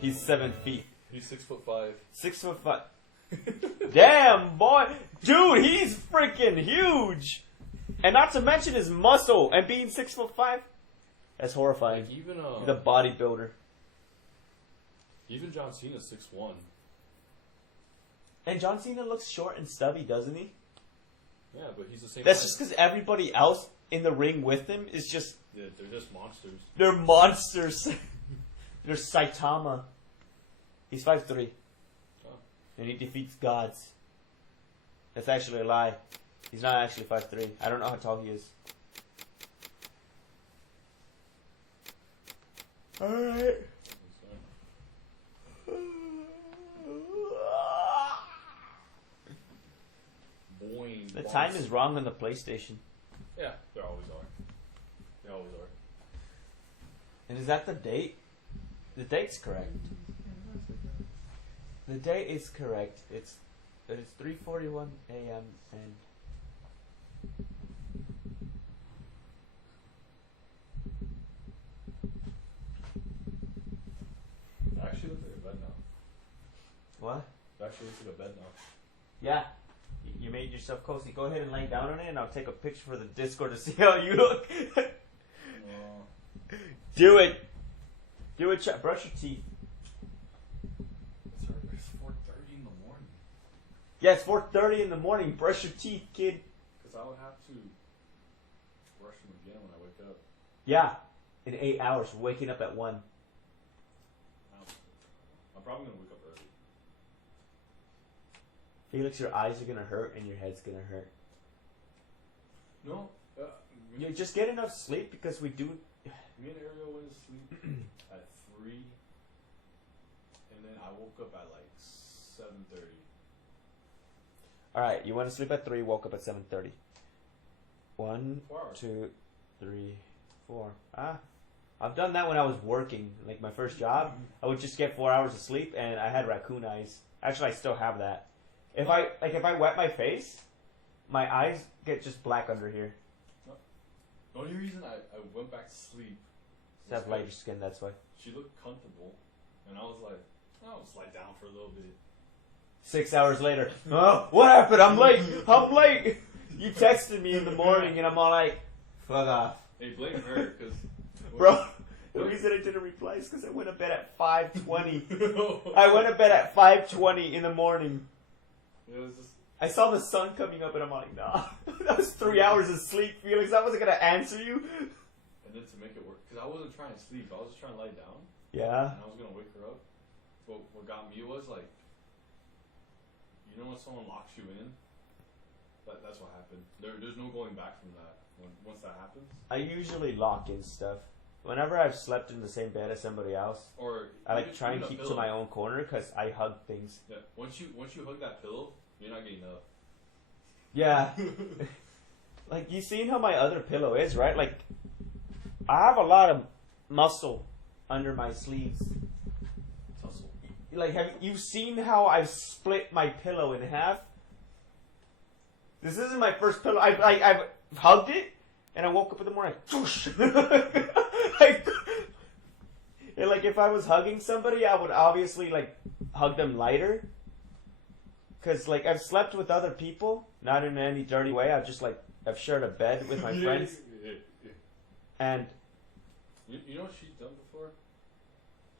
He's 7 feet. He's 6'5". 6'5". Damn, boy. Dude, he's freaking huge. And not to mention his muscle and being 6'5". That's horrifying. Like even The bodybuilder. Even John Cena's 6'1". And John Cena looks short and stubby, doesn't he? Yeah, but he's the same. That's height. just because everybody else in the ring with him is just... Yeah, they're just monsters. They're monsters. They're Saitama. He's 5'3". Oh. And he defeats gods. That's actually a lie. He's not actually 5'3". I don't know how tall he is. Alright. Boing. The time is wrong on the PlayStation. Yeah, they always are. They always are. And is that the date? The date's correct. The date is correct. It's 3:41 a.m. and It actually looks like a bed now. what? It actually looks like a bed now. Yeah. You made yourself cozy. Go ahead and lay down on it, and I'll take a picture for the Discord to see how you look. Do it. Do it. Brush your teeth. It's 4:30 in the morning. Yeah, it's 4:30 in the morning. Brush your teeth, kid. Because I would have to brush them again when I wake up. Yeah. In 8 hours. Waking up at 1. I'm probably going to wake up early. Felix, your eyes are going to hurt, and your head's going to hurt. No. You just get enough sleep, because we do... Me and Ariel went to sleep at 3, and then I woke up at like 7:30. Alright, you went to sleep at 3, woke up at 7:30. 1, 4 hours. 2, 3, 4. I've done that when I was working, like my first job. I would just get 4 hours of sleep, and I had raccoon eyes. Actually, I still have that. If I wet my face, my eyes get just black under here. The only reason I went back to sleep To have lighter skin, that's why. she looked comfortable, and I was like, I'll slide down for a little bit. 6 hours later, oh, what happened? I'm late. I'm late. You texted me in the morning, and I'm all like, fuck off. Hey, blame her, because... Bro, the reason I didn't reply is because I went to bed at 5:20. I went to bed at 5:20 in the morning. It was just... I saw the sun coming up, and I'm like, nah. That was 3 hours of sleep, Felix. I wasn't going to answer you. And then to make it work, because I wasn't trying to sleep, I was just trying to lie down, Yeah. and I was going to wake her up. But what got me was, like, you know when someone locks you in? That's what happened. There's no going back from that once that happens. I usually lock in stuff. Whenever I've slept in the same bed as somebody else, Or I like try and even a keep to pillow. my own corner because I hug things. Yeah, once you hug that pillow, you're not getting up. Yeah. Like, you seen how my other pillow is, right? Like, I have a lot of muscle under my sleeves. Tussle. Like, have you seen how I've split my pillow in half? This isn't my first pillow. I've hugged it, and I woke up in the morning. And like, if I was hugging somebody, I would obviously like hug them lighter. Cause like I've slept with other people, not in any dirty way. I've shared a bed with my friends, and You know what she's done before?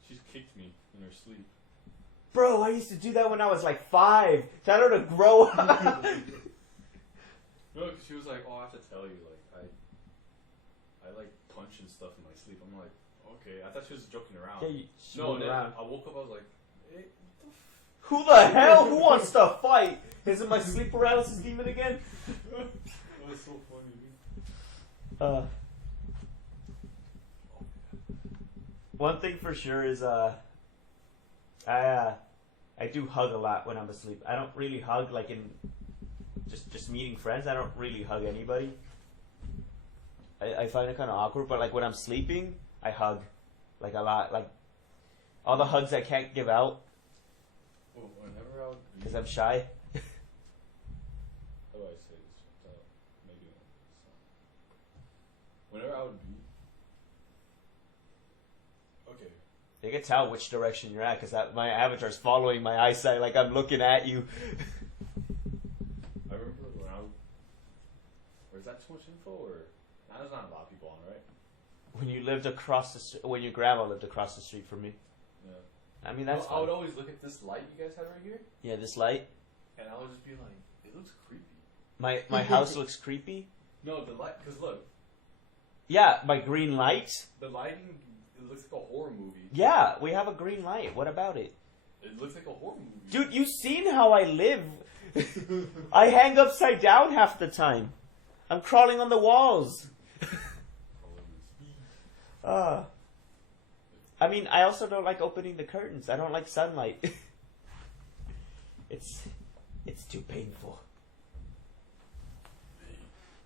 She's kicked me in her sleep. bro, I used to do that when I was like 5. Tell her to grow up. No, because she was like, "Oh, I have to tell you, like, I like punch and stuff in my sleep." I'm like, "Okay." I thought she was joking around. Yeah, No, no, and then around. I woke up. I was like, "Hey, Who the hell? Who wants to fight? Is it my sleep paralysis demon again? that was so funny." One thing for sure is I do hug a lot when I'm asleep. I don't really hug like in just meeting friends. I don't really hug anybody. I find it kind of awkward, but like when I'm sleeping, I hug like a lot. Like all the hugs I can't give out Well, whenever I would be, because I'm shy. how do I say this without making it sound? Whenever I would be, okay, They can tell which direction you're at because my avatar's following my eyesight, like I'm looking at you. I remember when I was... Or is that too much info, or... Nah, there's not a lot of people on, right? When you lived across the when your grandma lived across the street from me. Yeah. I mean, that's I fine. would always look at this light you guys had right here, Yeah, this light. and I would just be like, it looks creepy. My house looks creepy. No, the light, because look, Yeah, my green light. the lighting, it looks like a horror movie. Yeah, we have a green light. What about it? It looks like a horror movie. Dude, you've seen how I live. I hang upside down half the time. I'm crawling on the walls. I mean, I also don't like opening the curtains. I don't like sunlight. It's too painful.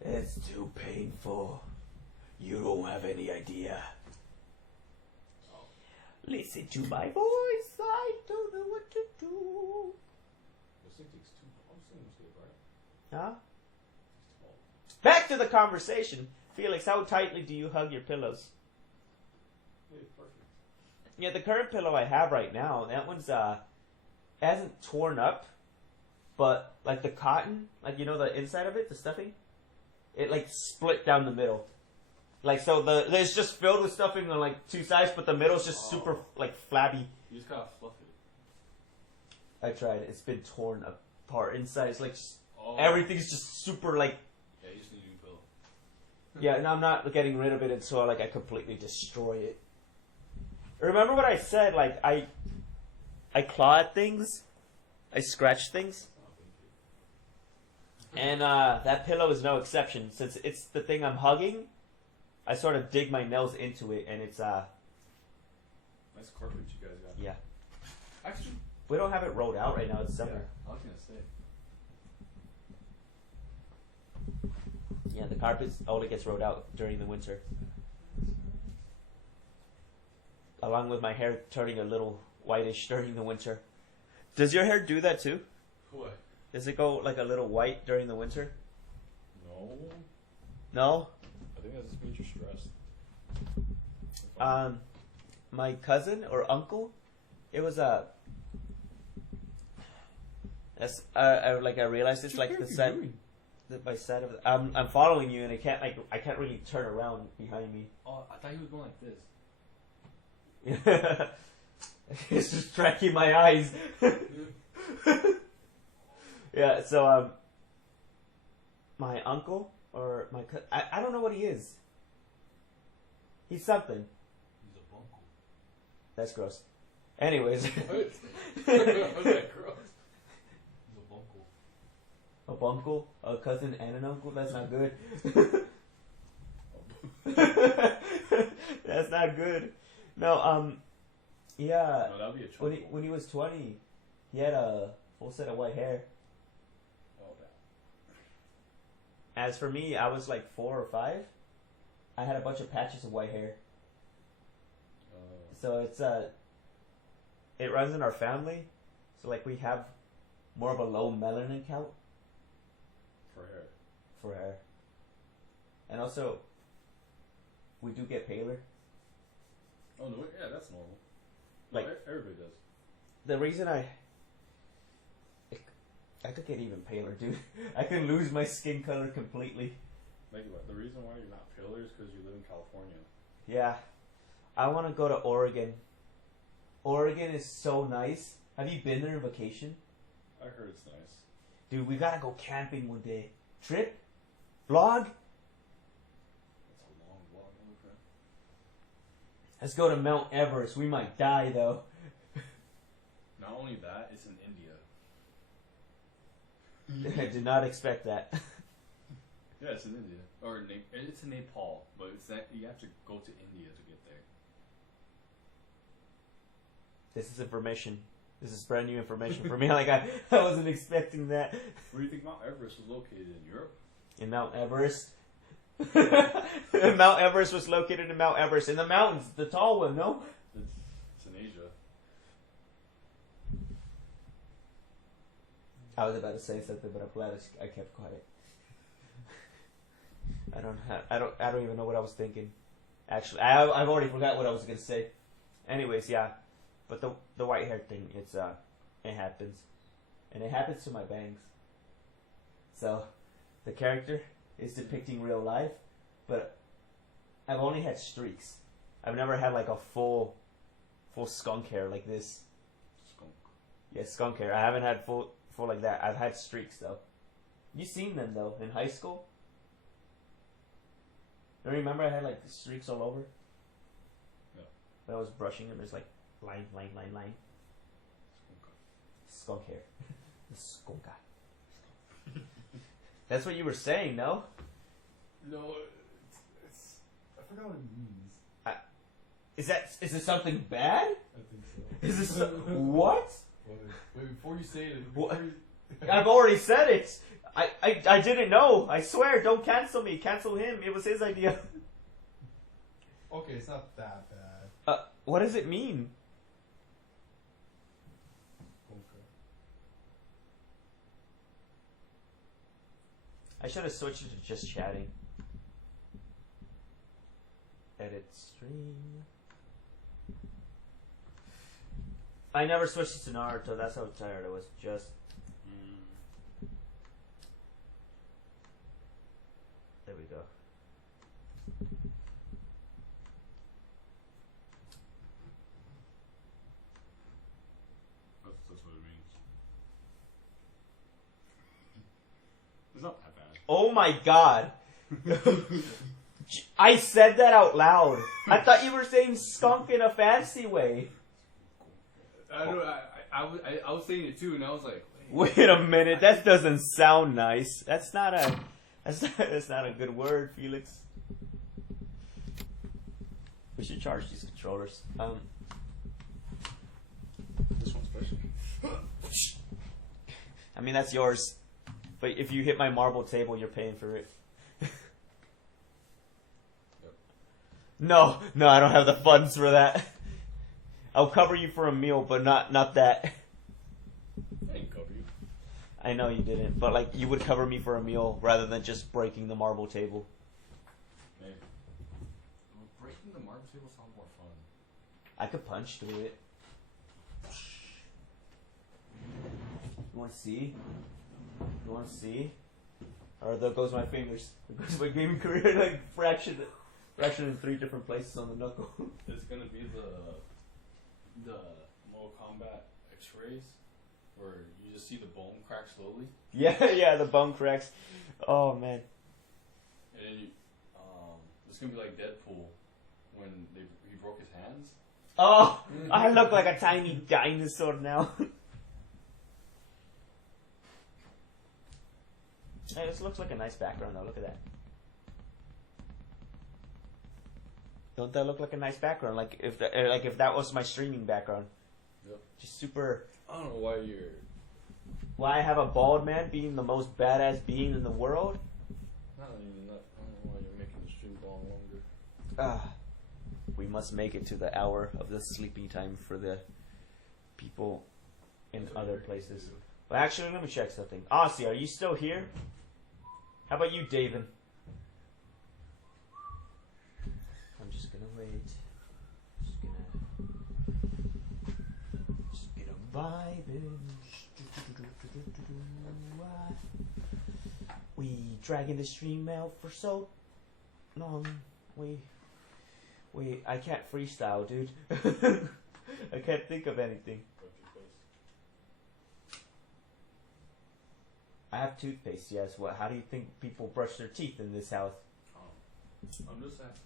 It's too painful. You don't have any idea. Listen to my voice. I don't know what to do. This thing takes two... Huh? Back to the conversation. Felix, how tightly do you hug your pillows? Perfect. Yeah, the current pillow I have right now, that one's it hasn't torn up, but like the cotton, like you know the inside of it, the stuffing, it like split down the middle. Like so it's just filled with stuffing on like two sides, but the middle's just super like flabby. You just gotta fluff it. I tried it. It's been torn apart inside. It's like Oh. everything's just super like. Yeah, you just need a new pillow. Yeah, and I'm not getting rid of it until like I completely destroy it. Remember what I said? Like I claw at things, I scratch things, and that pillow is no exception. Since it's the thing I'm hugging, I sort of dig my nails into it, and it's Nice carpet you guys got. yeah. Actually, We don't have it rolled out right now. It's summer. yeah, I was gonna say. Yeah, the carpet only gets rolled out during the winter. Along with my hair turning a little whitish during the winter. Does your hair do that too? What? Does it go like a little white during the winter? No. No? I think that just means you're stressed. My cousin or uncle, it was a. That's I realized it's like the side, my side of. I'm following you and I can't really turn around behind me. Oh, I thought he was going like this. It's just tracking my eyes. Yeah, so my uncle or my I don't know what he is. He's something. He's a bunko. That's gross. Anyways. What? How's that gross? He's a bunko. A bunkle, a cousin, and an uncle. That's not good. That's not good. No, yeah. No, that'd be a chuckle. When he was 20, he had a full set of white hair. Oh, that. As for me, I was like 4 or 5. I had a bunch of patches of white hair. So it's it runs in our family. So like we have more of a low melanin count For hair. for hair, and also we do get paler. Oh no, yeah, that's normal. Like- No, everybody does. The reason I could get even paler, dude. I could lose my skin color completely. Like what? The reason why you're not paler is because you live in California. Yeah, I want to go to Oregon. Oregon is so nice. Have you been there on vacation? I heard it's nice. Dude, we gotta go camping one day. Trip? Vlog? That's a long walk, my friend. Let's go to Mount Everest. We might die though. Not only that, it's in India. I did not expect that. Yeah, it's in India. Or it's in Nepal, but it's that you have to go to India to get there. This is information. This is brand new information for me. Like I wasn't expecting that. Where do you think Mount Everest was located in Europe? In Mount Everest. Mount Everest was located in Mount Everest. In the mountains, the tall one, no? It's in Asia. I was about to say something, but I'm glad I kept quiet. I don't even know what I was thinking. Actually, I've already forgot what I was gonna say. Anyways, yeah. But the white hair thing, it happens. And it happens to my bangs. So, the character is depicting real life, but I've only had streaks. I've never had like a full skunk hair like this. Skunk. Yeah, skunk hair. I haven't had full like that. I've had streaks though. You seen them though in high school? Don't you remember I had like streaks all over? Yeah. When I was brushing them, there's like line. Skunk. Skunk hair. The skunk guy. That's what you were saying, no? No, it's I forgot what it means. Is it something bad? I think so. Is this what? Wait, before you say it, What? I've already said it. I didn't know. I swear. Don't cancel me. Cancel him. It was his idea. Okay, it's not that bad. What does it mean? Okay. I should have switched it to just chatting. Edit stream. I never switched it to Naruto. That's how tired I was. Just. There we go. That's what it means. It's not that bad. Oh my god. I said that out loud. I thought you were saying skunk in a fancy way. I don't. I was saying it too, and I was like, Wait a minute. That doesn't sound nice. That's not a good word, Felix. We should charge these controllers. This one's special. I mean, that's yours. But if you hit my marble table, you're paying for it. No, I don't have the funds for that. I'll cover you for a meal, but not that. I didn't cover you. I know you didn't, but like you would cover me for a meal rather than just breaking the marble table. Maybe. Well, breaking the marble table sounds more fun. I could punch through it. You want to see? You want to see? Or there goes my fingers. There goes my gaming career, like fraction in 3 different places on the knuckle. It's gonna be the Mortal Kombat X-rays, where you just see the bone crack slowly. Yeah, the bone cracks. Oh man. And then it's gonna be like Deadpool when he broke his hands. Oh, I look like a tiny dinosaur now. Hey, this looks like a nice background though. Look at that. Don't that look like a nice background? Like if that was my streaming background. Yep. Just super. I don't know why you're. Why I have a bald man being the most badass being in the world? I don't know why you're making the stream go on longer. We must make it to the hour of the sleeping time for the people in other places. Well, actually, let me check something. Aussie, are you still here? How about you, David? I'm just gonna wait. Just gonna vibe in. We dragging the stream out for so long. I can't freestyle, dude. I can't think of anything. I have toothpaste, yes. What? How do you think people brush their teeth in this house? I'm just asking.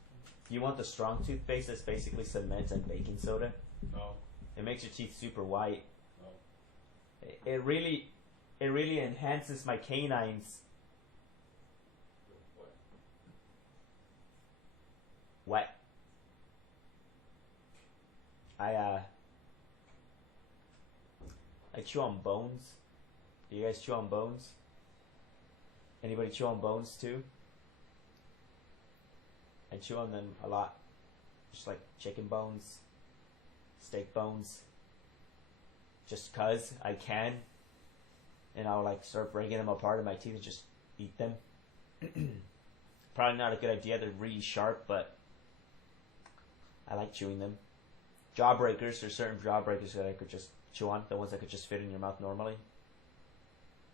You want the strong toothpaste that's basically cement and baking soda? No. It makes your teeth super white. No. It really enhances my canines. What? I chew on bones. Do you guys chew on bones? Anybody chew on bones too? I chew on them a lot. Just like chicken bones, steak bones. Just cause I can. And I'll like start breaking them apart in my teeth and just eat them. Probably not a good idea. They're really sharp, but I like chewing them. jawbreakers. There's certain jawbreakers that I could just chew on. The ones that could just fit in your mouth normally.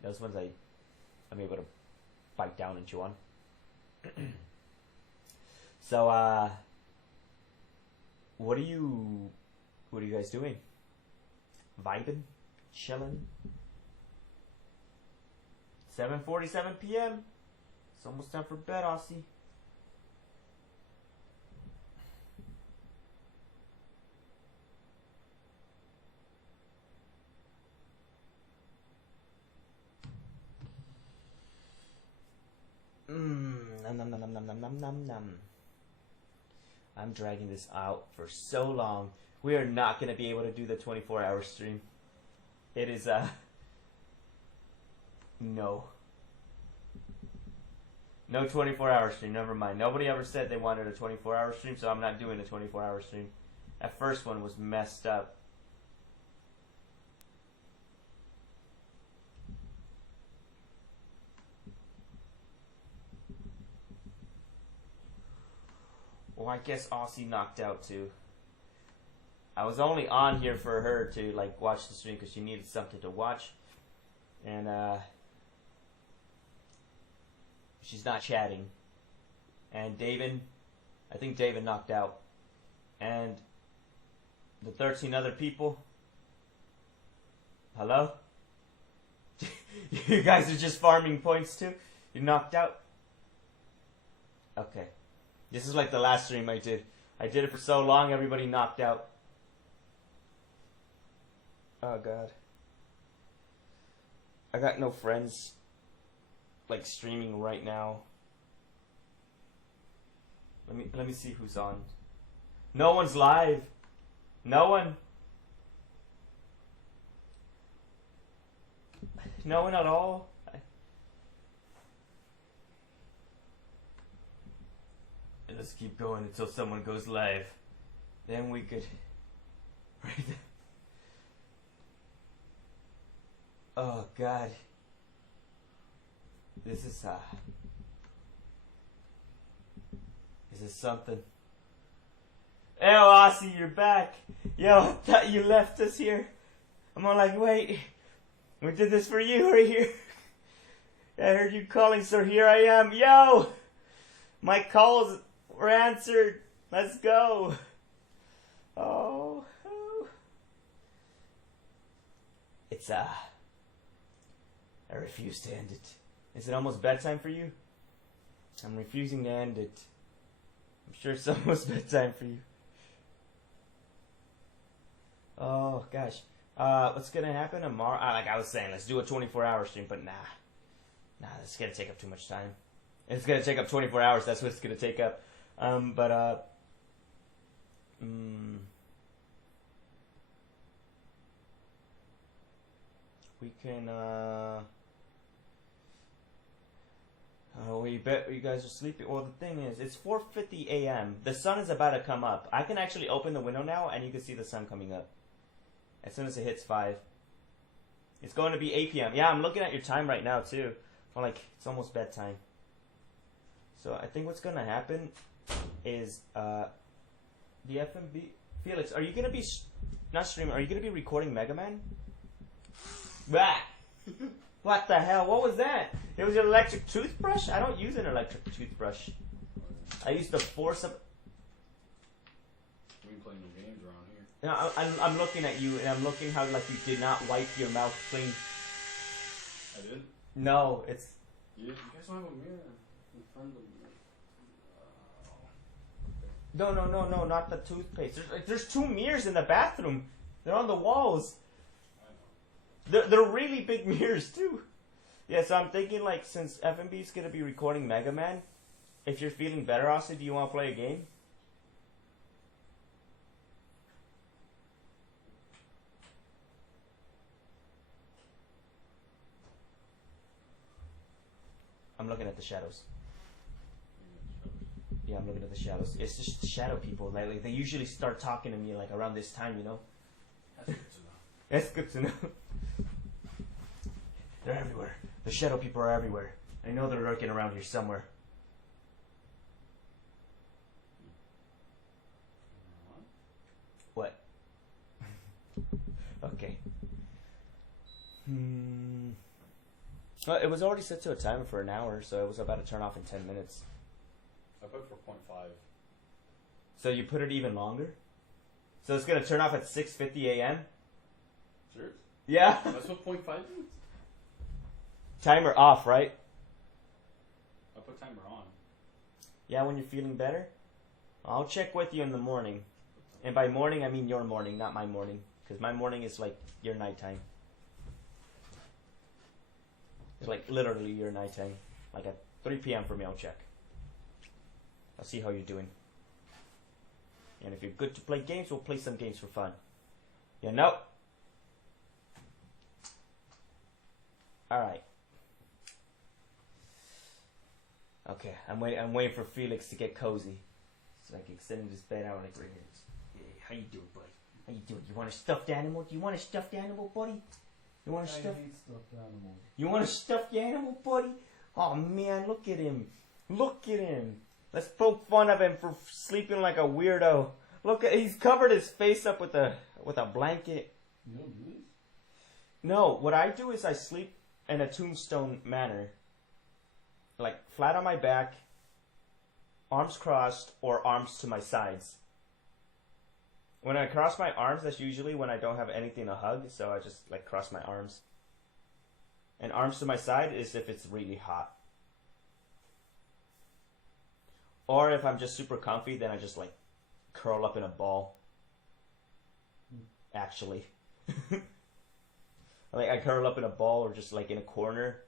Those ones I'm able to bite down and chew on. So, what are you guys doing? Vibing? Chilling? 7:47 p.m. It's almost time for bed, Aussie. Nom nom nom nom nom nom nom nom nom. I'm dragging this out for so long. We are not going to be able to do the 24-hour stream. It is no 24-hour stream. Never mind. Nobody ever said they wanted a 24-hour stream, so I'm not doing a 24-hour stream. That first one was messed up. Well, I guess Aussie knocked out too. I was only on here for her to like watch the stream because she needed something to watch, and she's not chatting. And David, I think David knocked out, and the 13 other people. Hello? You guys are just farming points too? You knocked out? Okay. This is like the last stream I did. I did it for so long, everybody knocked out. Oh god. I got no friends like streaming right now. Let me see who's on. No one's live. No one. No one at all. Let's keep going until someone goes live. Then we could. Oh god. This is something. Hey Aussie, you're back. Yo, I thought you left us here. I'm all like, wait. We did this for you right here. I heard you calling, so here I am. Yo! My calls were answered. Let's go. Oh. It's I refuse to end it. Is it almost bedtime for you? I'm refusing to end it. I'm sure it's almost bedtime for you. Oh gosh. What's gonna happen tomorrow? Like I was saying, let's do a 24-hour stream, but nah, it's gonna take up too much time. It's gonna take up 24 hours. That's what it's gonna take up. We can. Oh, we bet you guys are sleeping. Well, the thing is, it's 4:50 a.m. The sun is about to come up. I can actually open the window now, and you can see the sun coming up. As soon as it hits 5. It's going to be 8 p.m. Yeah, I'm looking at your time right now, too. Well, like, it's almost bedtime. So, I think what's going to happen is, the FMB... Felix, are you going to be... not streaming, are you going to be recording Mega Man? Bah! What the hell? What was that? It was an electric toothbrush? I don't use an electric toothbrush. I use the force of... We ain't playing no games around here. No, I'm looking at you, and I'm looking how like you did not wipe your mouth clean. I did? No, it's... You guys don't have a mirror in front of the mirror. No, not the toothpaste. There's 2 mirrors in the bathroom. They're on the walls. They're really big mirrors, too. Yeah, so I'm thinking, like, since FMB is going to be recording Mega Man, if you're feeling better, Austin, do you want to play a game? I'm looking at the shadows. Yeah, I'm looking at the shadows. It's just the shadow people. Like they usually start talking to me, like, around this time, you know? That's good to know. That's good to know. They're everywhere. The shadow people are everywhere. I know they're lurking around here somewhere. What? Well, it was already set to a timer for an hour, so it was about to turn off in 10 minutes. I put for 0.5. So you put it even longer? So it's gonna turn off at 6:50 a.m.? Serious? Yeah. That's what 0.5 is? Timer off, right? I put timer on. Yeah, when you're feeling better? I'll check with you in the morning. And by morning, I mean your morning, not my morning. Because my morning is like your nighttime. It's like literally your nighttime. Like at 3 p.m. for me, I'll check. I'll see how you're doing. And if you're good to play games, we'll play some games for fun. You know? Alright. Okay, I'm waiting for Felix to get cozy. So I can extend his bed out like right here. Hey, how you doing, buddy? How you doing? You want a stuffed animal? Do you want a stuffed animal, buddy? You want a I stuffed... hate stuffed animals. You want a stuffed animal, buddy? Oh man, look at him. Look at him. Let's poke fun of him for sleeping like a weirdo. Look at, he's covered his face up with a blanket. You don't do this? No, what I do is I sleep in a tombstone manner. Like flat on my back, arms crossed, or arms to my sides. When I cross my arms, that's usually when I don't have anything to hug, so I just like cross my arms. And arms to my side is if it's really hot. Or if I'm just super comfy, then I just like curl up in a ball. Actually. Like I curl up in a ball or just like in a corner.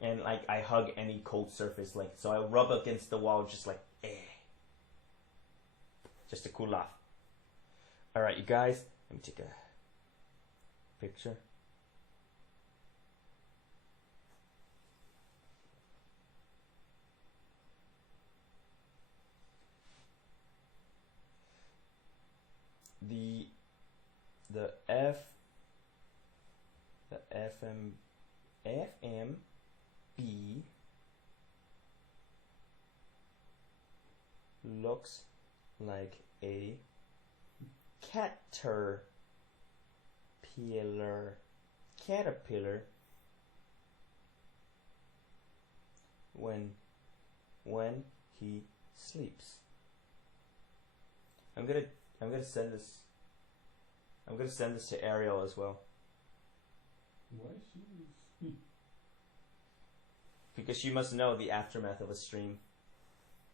And like I hug any cold surface. Like so I rub against the wall just like just to cool off. Alright you guys, let me take a picture. The FMB looks like a caterpillar when he sleeps. I'm gonna send this. I'm gonna send this to Ariel as well. Why is she? Because she must know the aftermath of a stream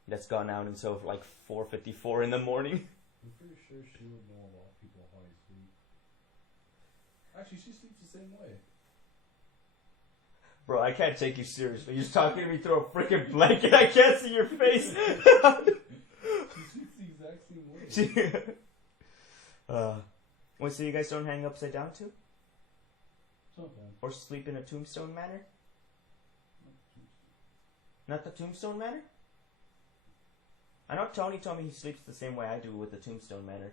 that's gone out until like 4:54 in the morning. I'm pretty sure she would know about people how I sleep. Actually, she sleeps the same way. Bro, I can't take you seriously. You're just talking to me through a freaking blanket. I can't see your face. She sleeps the exact same way. Wait, so you guys don't hang upside down too? Sometimes. Or sleep in a tombstone manner? Not the tombstone manner? I know Tony told me he sleeps the same way I do with the tombstone manner.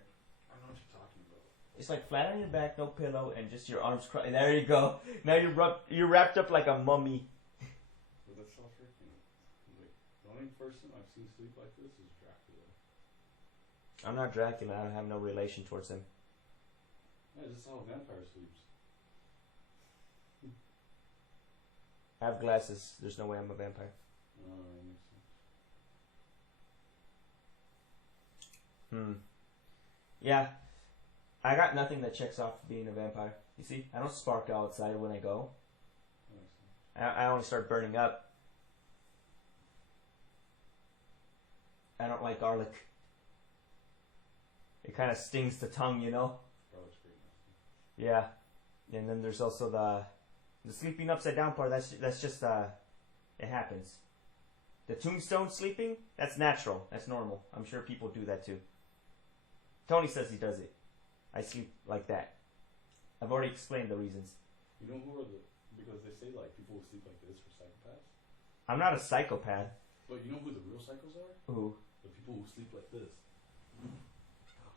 I know what you're talking about. It's like flat on your back, no pillow, and just your arms crossed. There you go. Now you're wrapped up like a mummy. But that's so freaking. Like, the only person I've seen sleep like this is Dracula. I'm not Dracula. I don't have no relation towards him. Yeah, this is how a vampire sleeps. I have glasses. There's no way I'm a vampire. That makes sense. Yeah. I got nothing that checks off being a vampire. You see? I don't spark outside when I go. That makes sense. I only start burning up. I don't like garlic. It kind of stings the tongue, you know? Garlic's pretty nasty. Yeah. And then there's also the sleeping upside down part. That's just it happens. The tombstone sleeping, that's natural. That's normal. I'm sure people do that too. Tony says he does it. I sleep like that. I've already explained the reasons. You know who are because they say like people who sleep like this are psychopaths? I'm not a psychopath. But you know who the real psychos are? Who? The people who sleep like this.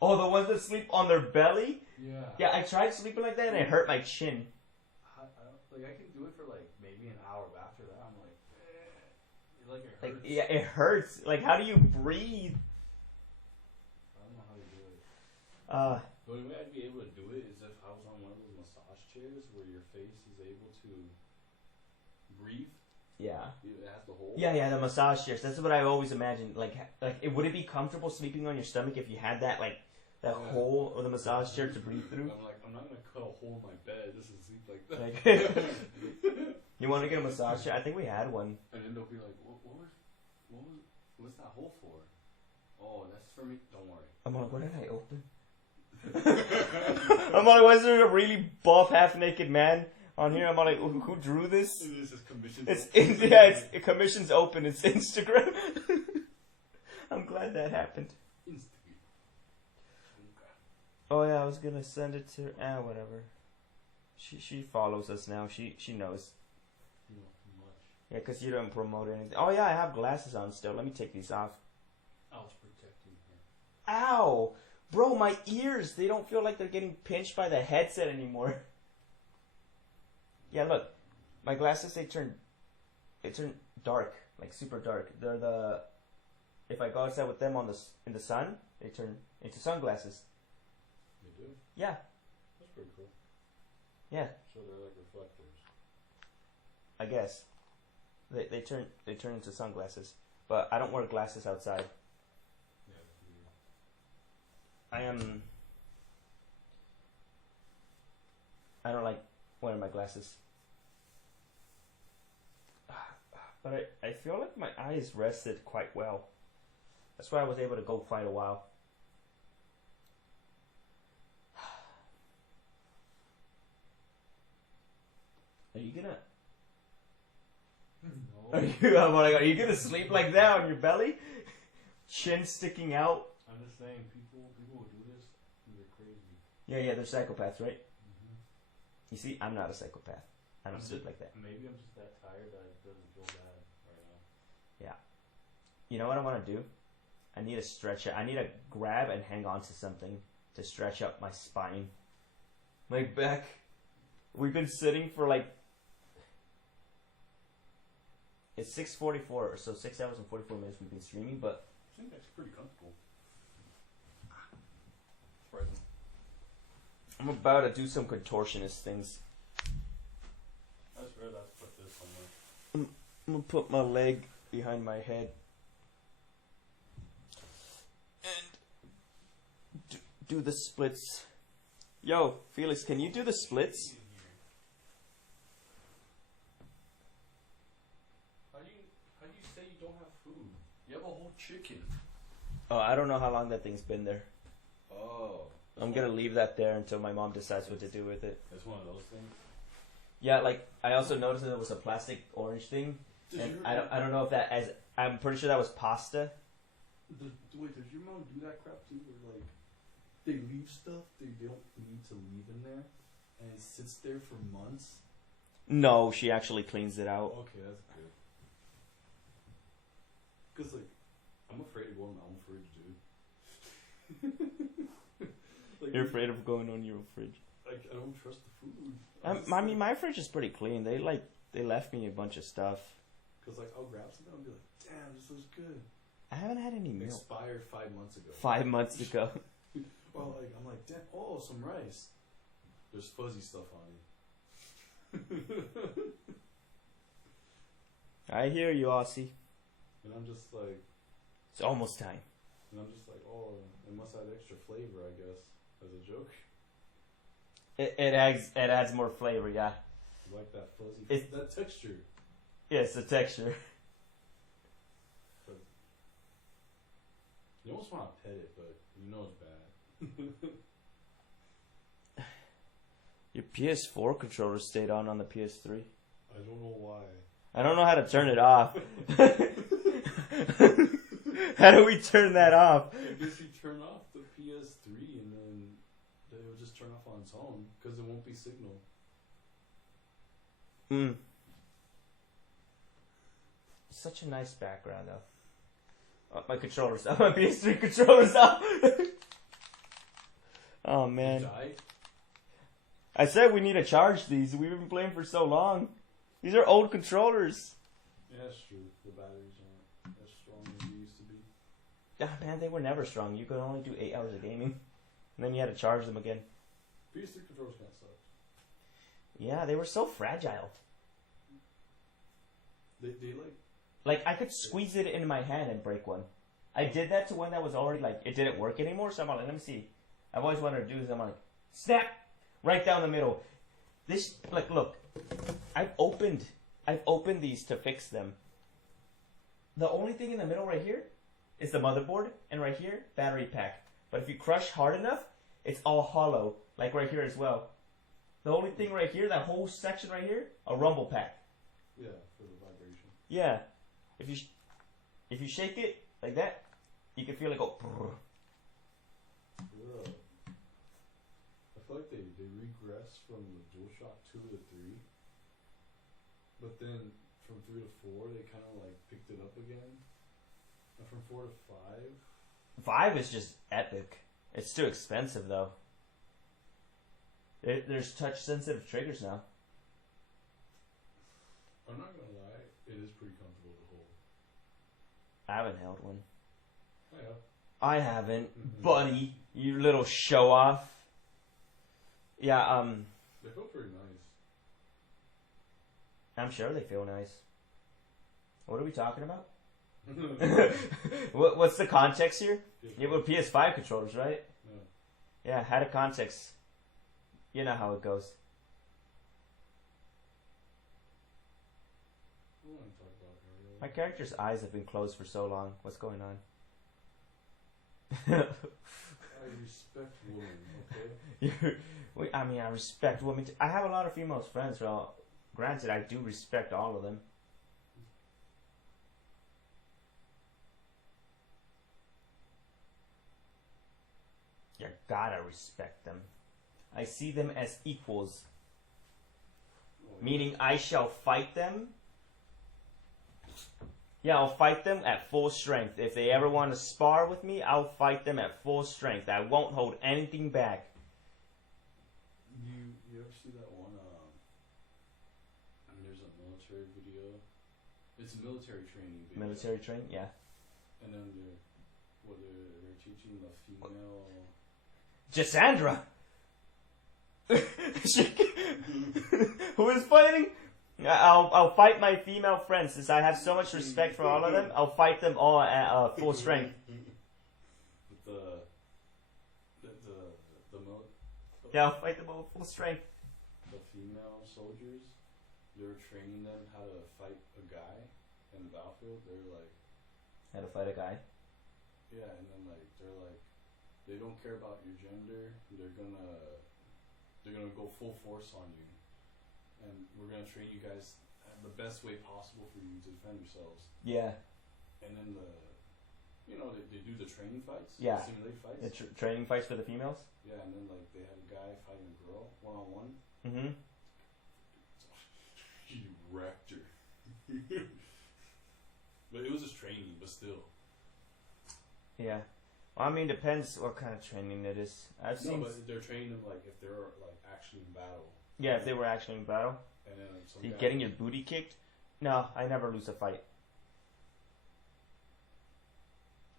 Oh, the ones that sleep on their belly? Yeah. Yeah, I tried sleeping like that and it hurt my chin. I can do it for like maybe an hour, but after that I'm like, like it Like, hurts. yeah, it hurts. Like, how do you breathe? I don't know how to do it. The only way I'd be able to do it is if I was on one of those massage chairs where your face is able to breathe. Yeah. It has the hole. Yeah, the massage chairs. That's what I always imagined. Like, would it be comfortable sleeping on your stomach if you had that, like, that hole of the massage chair to breathe through? I'm like, I'm not gonna cut a hole in my bed just to sleep like that. Like, you want to get a massage chair? I think we had one. And then they'll be like, what's that hole for? Oh, that's for me. Don't worry. I'm like, what did I open? I'm like, why is there a really buff, half-naked man on here? I'm like, who drew this? This is commissioned. It's commissions open. It's Instagram. I'm glad that happened. Instagram. Oh yeah, I was gonna send it to whatever. She follows us now. She knows. Not too much. Yeah, 'cause you don't promote anything. Oh yeah, I have glasses on still. Let me take these off. I was protecting her. Ow! Bro, my ears, they don't feel like they're getting pinched by the headset anymore. Yeah, look. My glasses, they turn dark, like super dark. They're if I go outside with them in the sun, they turn into sunglasses. They do? Yeah. That's pretty cool. Yeah, So they're like reflectors. I guess. They turn into sunglasses. But I don't wear glasses outside. Yeah, that's weird. I don't like wearing my glasses. But I feel like my eyes rested quite well. That's why I was able to go quite a while. Are you gonna? No. Are you gonna sleep like that on your belly? Chin sticking out? I'm just saying, people who do this, they're crazy. Yeah, they're psychopaths, right? Mm-hmm. You see, I'm not a psychopath. I don't sleep like that. Maybe I'm just that tired that it doesn't feel bad right now. Yeah. You know what I want to do? I need to stretch it. I need to grab and hang on to something to stretch up my spine. My back. We've been sitting for like... It's 6:44, so 6 hours and 44 minutes we've been streaming, but... I think that's pretty comfortable. I'm about to do some contortionist things. That's weird. Let's put this somewhere. I'm gonna put my leg behind my head. And do the splits. Yo, Felix, can you do the splits? How do you say you don't have food? You have a whole chicken. Oh, I don't know how long that thing's been there. Oh. I'm gonna leave that there until my mom decides what to do with it. It's one of those things. Yeah, like I also noticed that there was a plastic orange thing, and I don't know if that as I'm pretty sure that was pasta. Wait, does your mom do that crap too? Where like they leave stuff they don't need to leave in there, and it sits there for months? No, she actually cleans it out. Okay, that's good. Cause like I'm afraid to go in my own fridge, dude. Like, You're afraid of going on your fridge. Like I don't trust the food. I mean, my fridge is pretty clean. They left me a bunch of stuff. Cause like I'll grab something and be like, damn, this looks good. I haven't had any milk. Expired 5 months ago. 5 months ago. Or like I'm like, damn, oh, some rice. There's fuzzy stuff on it. I hear you, Aussie. And I'm just like, It's almost time. and I'm just like, oh, it must add extra flavor, I guess, as a joke. It adds more flavor, yeah. You like that fuzzy, It's- that texture. Yeah, it's the texture. You almost want to pet it, but you know it's bad. Your PS4 controller stayed on the PS3. I don't know why. I don't know how to turn it off. How do we turn that off? I guess you turn off the PS3 and then it will just turn off on its own because it won't be signal. Such a nice background, though. Oh, my controller's off. My PS3 controller's off. Oh, man. You died? I said we need to charge these. We've been playing for so long. These are old controllers. Yeah, that's true. The batteries aren't as strong as they used to be. Ah, man, they were never strong. You could only do 8 hours of gaming. And then you had to charge them again. PS3 controllers kind of suck. Yeah, they were so fragile. They Like, I could squeeze it in my hand and break one. I did that to one that was already, like, it didn't work anymore, so I'm like, let me see. I've always wanted to do this. I'm like, snap! Right down the middle. This, like, look. I've opened these to fix them. The only thing in the middle right here is the motherboard, and right here, battery pack. But if you crush hard enough, it's all hollow, like right here as well. The only thing right here, that whole section right here, a rumble pack. Yeah, for the vibration. Yeah, if you shake it like that, you can feel it go. Yeah. I feel like they regressed from the DualShock 2 to 3, but then from 3 to 4 they kind of like picked it up again, and from 4 to 5. 5 is just epic. It's too expensive though. There's touch sensitive triggers now. I'm not gonna lie, it is pretty comfortable to hold. I haven't held one. I have. I haven't, buddy. You little show off. Yeah, They feel pretty nice. I'm sure they feel nice. What are we talking about? What's the context here? Yeah, we're PS5 controllers, right? Yeah, had a context. You know how it goes. I want to talk about Ariel. My character's eyes have been closed for so long. What's going on? I respect women, okay? I mean, I respect women. I have a lot of female friends. Well, granted, I do respect all of them. You gotta respect them. I see them as equals. Meaning I shall fight them. Yeah, I'll fight them at full strength. If they ever want to spar with me, I'll fight them at full strength. I won't hold anything back. You ever see that one? I mean, there's a military video. It's a military training video. Military training, yeah. And then they're teaching the female. Cassandra. Who is fighting? I'll fight my female friends since I have so much respect for all of them. I'll fight them all at full strength. Yeah, I'll fight them all at full strength. The female soldiers, they were training them how to fight a guy in the battlefield. They're like, How to fight a guy? yeah, and then like they're like, they don't care about your gender. They're gonna go full force on you, and we're gonna train you guys the best way possible for you to defend yourselves. Yeah. And then they do the training fights. Yeah. The simulate fights. The training fights for the females? Yeah, and then like they had a guy fighting a girl 1-on-1. Mm-hmm. He wrecked her. But it was just training, but still. Yeah. Well, I mean, depends what kind of training it is. I've seen. But they're training them like if they're like actually in battle. Yeah, if they were actually in battle. And then some You guy, getting your booty kicked? No, I never lose a fight.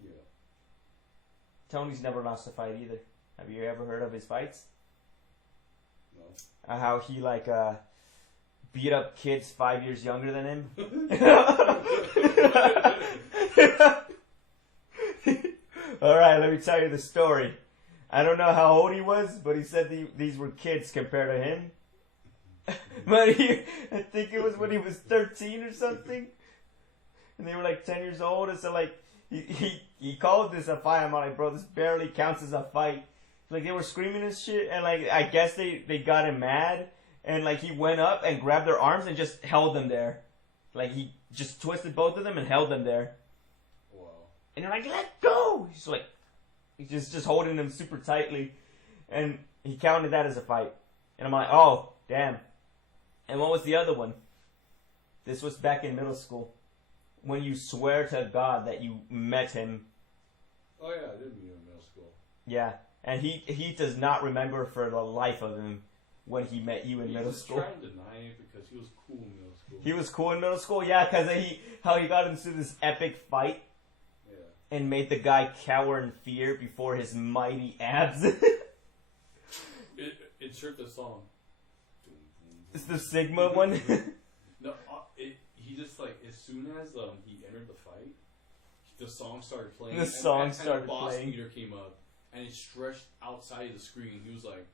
Yeah. Tony's never lost a fight either. Have you ever heard of his fights? No. How he beat up kids 5 years younger than him? Alright, let me tell you the story. I don't know how old he was, but he said these were kids compared to him. But I think it was when he was 13 or something. And they were like 10 years old, and so like he called this a fight. I'm like, bro, this barely counts as a fight. Like they were screaming and shit, and like I guess they got him mad, and like he went up and grabbed their arms and just held them there. Like he just twisted both of them and held them there. Wow. And they're like, let go! He's just holding them super tightly. And he counted that as a fight. And I'm like, oh, damn. And what was the other one? This was back in middle school. When you swear to God that you met him. Oh yeah, I did meet him in middle school. Yeah. And he does not remember for the life of him when he met you in middle school. He was trying to deny it because he was cool in middle school. He was cool in middle school? Yeah, because how he got into this epic fight. Yeah. And made the guy cower in fear before his mighty abs. Insert the song. It's the Sigma one. No, he just like as soon as he entered the fight, the song started playing. The song and started the boss playing. leader came up, and it stretched outside of the screen. He was like,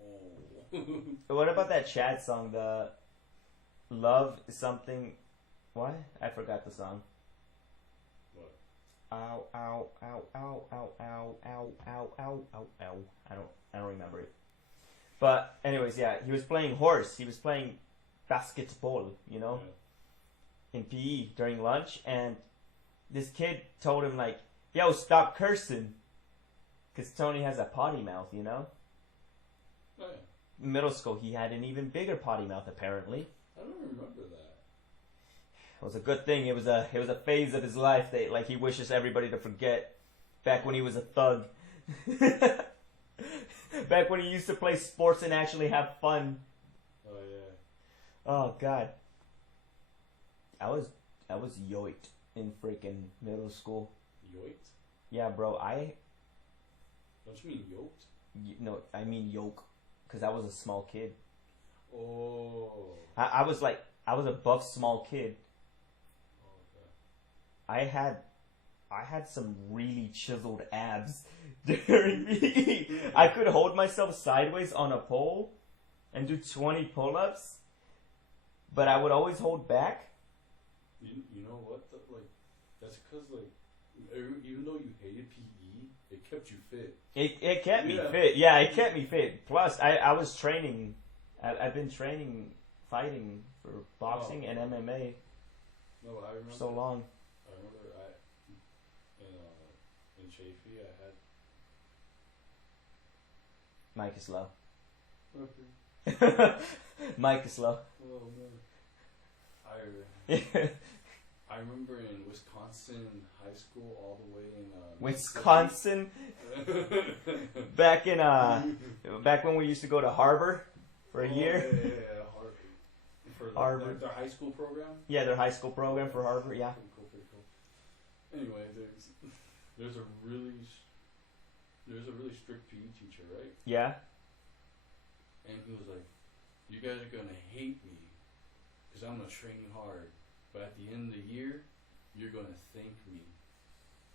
"Oh." What about that Chad song? The Love Something. What? I forgot the song. What? Ow, ow, ow, ow, ow, ow, ow, ow, ow, ow, ow. I don't remember it. But anyways, yeah, he was playing horse. He was playing basketball, you know, in PE during lunch, and this kid told him like, "Yo, stop cursing," because Tony has a potty mouth, you know. Oh, yeah. In middle school, he had an even bigger potty mouth. Apparently, I don't remember that. it was a good thing. It was a phase of his life that like he wishes everybody to forget. Back when he was a thug. Back when he used to play sports and actually have fun. Oh yeah. Oh God. I was yoked in freaking middle school. Yoked? Yeah, bro. Don't you mean yoked? No, I mean yoke, because I was a small kid. Oh. I was a buff small kid. Oh, okay. I had some really chiseled abs during me. I could hold myself sideways on a pole and do 20 pull-ups, but I would always hold back. You know what? That's because even though you hated PE, it kept you fit. It kept me fit. Yeah, it kept me fit. Plus, I was training. I've been training fighting for boxing and MMA No, I remember. for so long. I remember in Chafee I had. Mike is low. Okay. Mike is low. Oh man. I remember in Wisconsin high school all the way in Wisconsin. Back when we used to go to Harbor for a year. Yeah, Harvard. For Harvard. Their high school program. Yeah, their high school program for Harvard. Yeah. Pretty cool. Anyway, there's a really strict PE teacher, right? Yeah. And he was like, "You guys are gonna hate me, because I'm gonna train you hard. But at the end of the year, you're gonna thank me."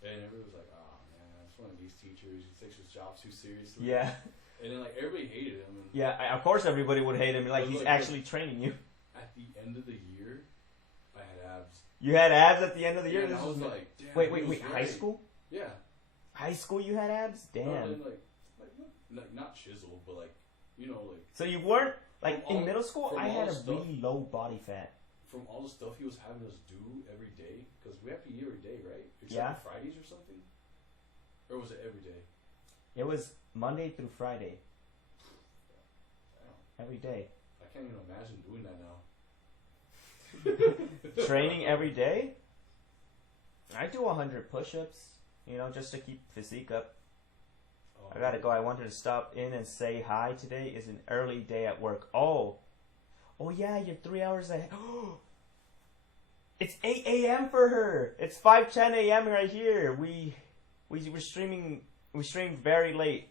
And everybody was like, "Oh man, it's one of these teachers. He takes his job too seriously." Yeah. And then like everybody hated him. And Yeah. Of course, everybody would hate him. Like he's actually training you. At the end of the year, I had abs. You had abs at the end of the year. Yeah, and This I was was like, "Damn." wait. he was High right. school? Yeah. High school, you had abs? Damn. No, then, like not chiseled, but like So you weren't like From in all- middle school. from I all had a stuff- really low body fat. from all the stuff he was having us do every day, because we have PE every day, right? Except Yeah. for Fridays or something. Or was it every day? It was Monday through Friday, Damn. every day. I can't even imagine doing that now. Training every day. I do 100 push-ups, just to keep physique up. I gotta go. I wanted to stop in and say hi. Today is an early day at work. Oh yeah, you're 3 hours ahead. It's 8 a.m. for her. It's 5:10 a.m. right here. We were streaming. We streamed very late.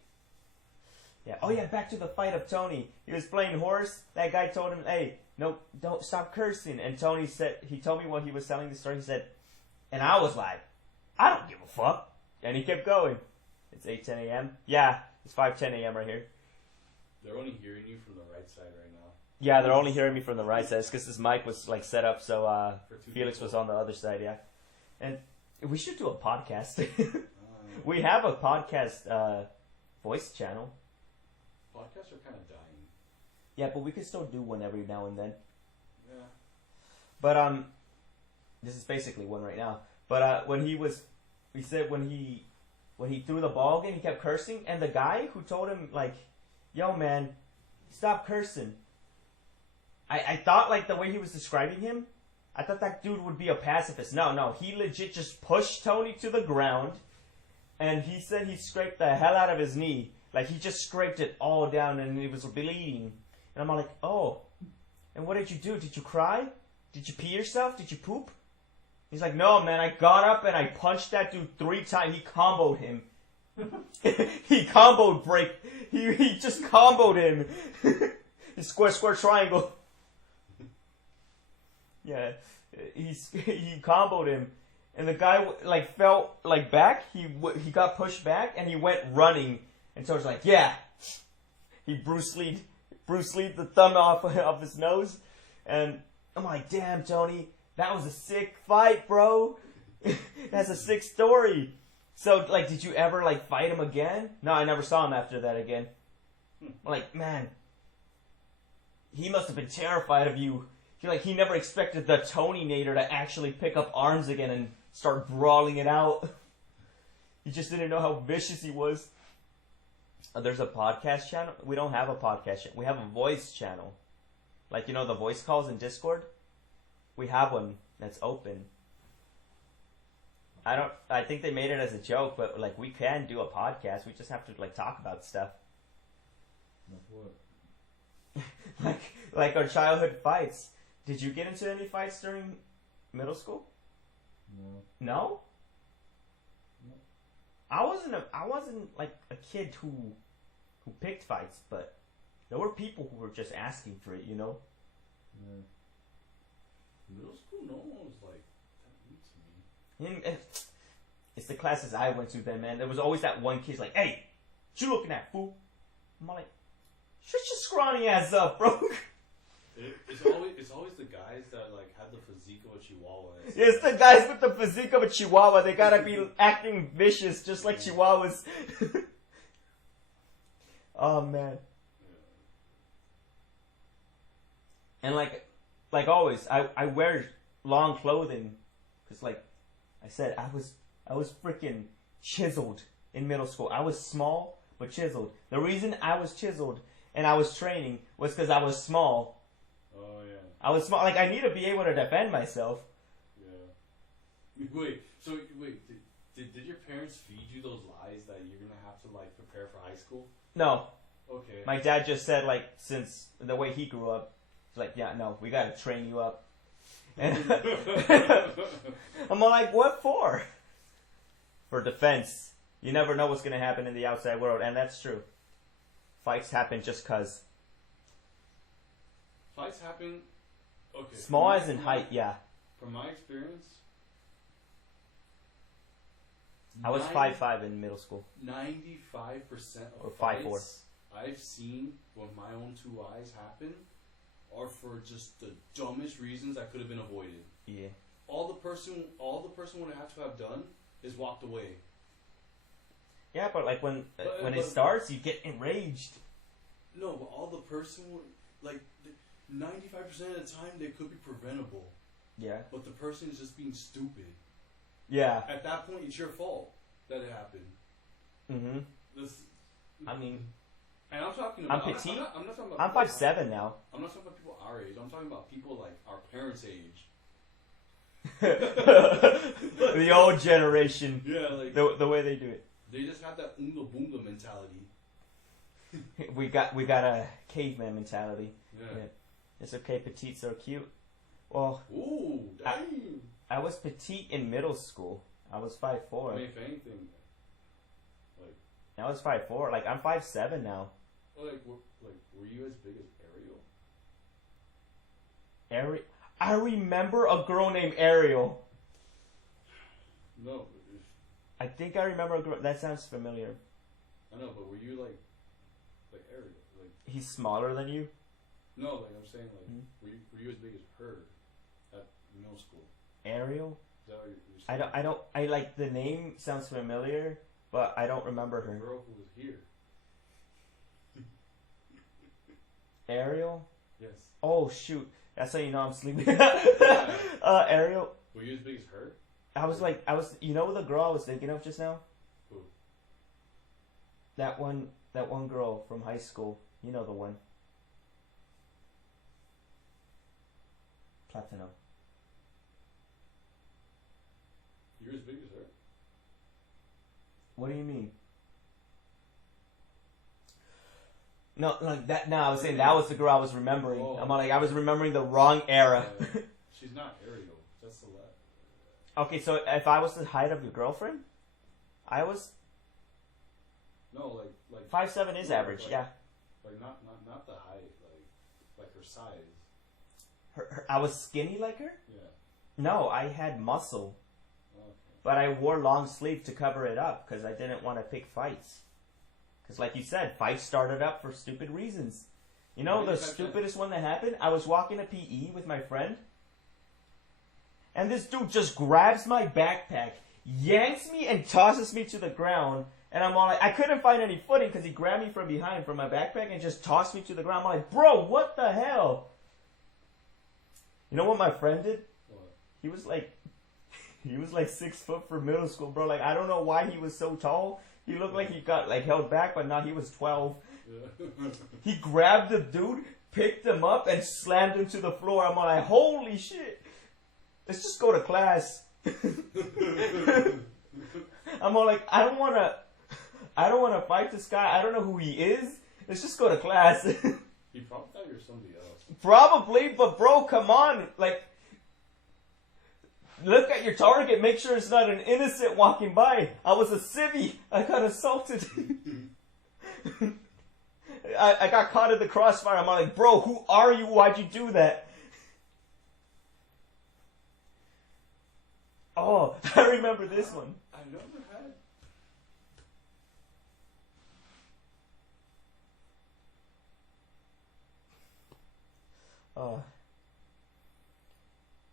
Yeah. Oh yeah. Back to the fight of Tony. He was playing horse. That guy told him, "Hey, no, don't stop cursing." And Tony said, he told me while he was telling the story. He said, and I was like, "I don't give a fuck." And he kept going. It's 8:10 a.m. Yeah, it's 5:10 a.m. right here. They're only hearing you from the right side right now. Yeah, they're only hearing me from the right side because this mic was like set up so For two Felix people. was on the other side. Yeah, and we should do a podcast. We have a podcast voice channel. Podcasts are kind of dying. Yeah, but we could still do one every now and then. Yeah. But this is basically one right now. But he said when he threw the ball again, he kept cursing, and the guy who told him like, "Yo man, stop cursing." I thought like the way he was describing him, I thought that dude would be a pacifist. No, he legit just pushed Tony to the ground, and he said he scraped the hell out of his knee. Like he just scraped it all down, and it was bleeding. And I'm like, "Oh, and what did you do? Did you cry? Did you pee yourself? Did you poop?" He's like, "No, man, I got up and I punched that dude 3 times. He comboed him." He comboed break. He just comboed him. Square, triangle. Yeah, he comboed him, and the guy like fell like back. He got pushed back, and he went running. And Tony's like, yeah. He Bruce Lee the thumb off his nose, and I'm like, damn, Tony, that was a sick fight, bro. That's a sick story. So, like, did you ever like fight him again? No, I never saw him after that again. Like, man, he must have been terrified of you. He never expected the Tony-nator to actually pick up arms again and start brawling it out. He just didn't know how vicious he was. There's a podcast channel. We don't have a podcast channel. We have a voice channel. Like, the voice calls in Discord? We have one that's open. I think they made it as a joke, but, like, we can do a podcast. We just have to, like, talk about stuff. Like what? like our childhood fights. Did you get into any fights during middle school? No. No? No. I wasn't like a kid who picked fights, but there were people who were just asking for it, Yeah. Middle school, no one was like that mean to me. It's the classes I went to then, man. There was always that one kid's like, hey, what you looking at, fool? I'm like, shut your scrawny ass up, bro. It's always the guys that like have the physique of a chihuahua. It's the guys with the physique of a chihuahua. They gotta be acting vicious just like chihuahuas. Oh, man. And like always, I wear long clothing because, like I said, I was freaking chiseled in middle school. I was small but chiseled. The reason I was chiseled and I was training was because I was small. Oh yeah. I was small. Like, I need to be able to defend myself. Yeah. Wait. Did your parents feed you those lies that you're gonna have to like prepare for high school? No. Okay. My dad just said, like, since the way he grew up, he's like, yeah, no, we gotta train you up. And I'm like, what for? For defense. You never know what's gonna happen in the outside world, and that's true. Fights happen just cause. Fights happen. Okay. Small as in height, yeah. From my experience, I was 5'5" in middle school. 95% Or of 5'4". fights I've seen with my own two eyes happen are for just the dumbest reasons that could have been avoided. Yeah. All the person would have to have done is walked away. Yeah, but like when But- it starts, you get enraged. No, but all the person would, like 95% of the time they could be preventable, Yeah. but the person is just being stupid. Yeah. At that point, it's your fault that it happened. Mhm. This, I mean, and I'm talking I'm about. petite. I'm not talking about. I'm 5'7" now. I'm not talking about people our age. I'm talking about people like our parents' age. The old generation. Yeah, like The way they do it. they just have that oomla boomla mentality. We got a caveman mentality. Yeah. Yeah. It's okay, petites are cute. Well, Ooh, dang. I was petite in middle school. I was 5'4". I mean, if anything, like, I was 5'4". Like, I'm 5'7" now. were you as big as Ariel? I remember a girl named Ariel. No, I think I remember a girl. That sounds familiar. I know, but were you like Ariel? Like, He's smaller than you? no, like I'm saying, like, Hmm? were you as big as her at middle school? Ariel? Is that what you're saying? I like the name sounds familiar, but I don't remember The her. girl who was here. Ariel? Yes. Oh shoot. That's how you know I'm sleeping. Yeah. Ariel. Were you as big as her? I was the girl I was thinking of just now? Who? That one girl from high school. You know the one. Platino. You're as big as her? What do you mean? No, like that. No, I was saying that was the girl I was remembering. Oh. I'm like I was remembering the wrong era. She's not Ariel. That's Celeste. Okay, so if I was the height of your girlfriend, I was No, like 5'7" is No, average. like- Yeah. like not the height, like her size. I was skinny like her? Yeah. No, I had muscle. Okay. But I wore long sleeve to cover it up because I didn't want to pick fights. Because like you said, fights started up for stupid reasons. You know, the stupidest one that happened? I was walking to PE with my friend. And this dude just grabs my backpack, yanks me, and tosses me to the ground. And I'm all like, I couldn't find any footing because he grabbed me from behind from my backpack and just tossed me to the ground. I'm like, bro, what the hell? You know what my friend did? What? He was like 6 foot for middle school, bro. Like, I don't know why he was so tall. He looked like he got like held back, but now he was 12. Yeah. He grabbed the dude, picked him up, and slammed him to the floor. I'm all like, holy shit. Let's just go to class. I'm all like, I don't wanna fight this guy. I don't know who he is. Let's just go to class. He probably thought you were somebody else. Probably, but bro, come on. Like, look at your target. Make sure it's not an innocent walking by. I was a civvy. I got assaulted. I got caught in the crossfire. I'm like, bro, who are you? Why'd you do that? Oh, I remember this one. I never had.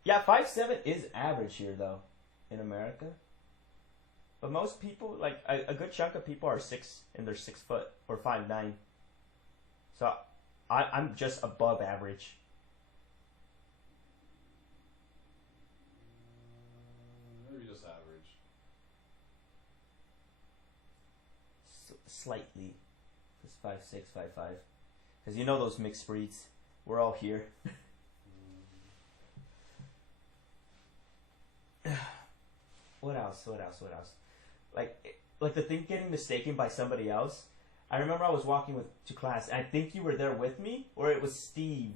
Yeah, 5'7" is average here, though, in America. But most people, like, a good chunk of people are 6 foot or 5'9". So, I'm just above average. Maybe just average. Slightly. Just 5'6", 5'5". Because you know those mixed breeds. We're all here. What else? Like the thing getting mistaken by somebody else. I remember I was walking to class, and I think you were there with me, or it was Steve.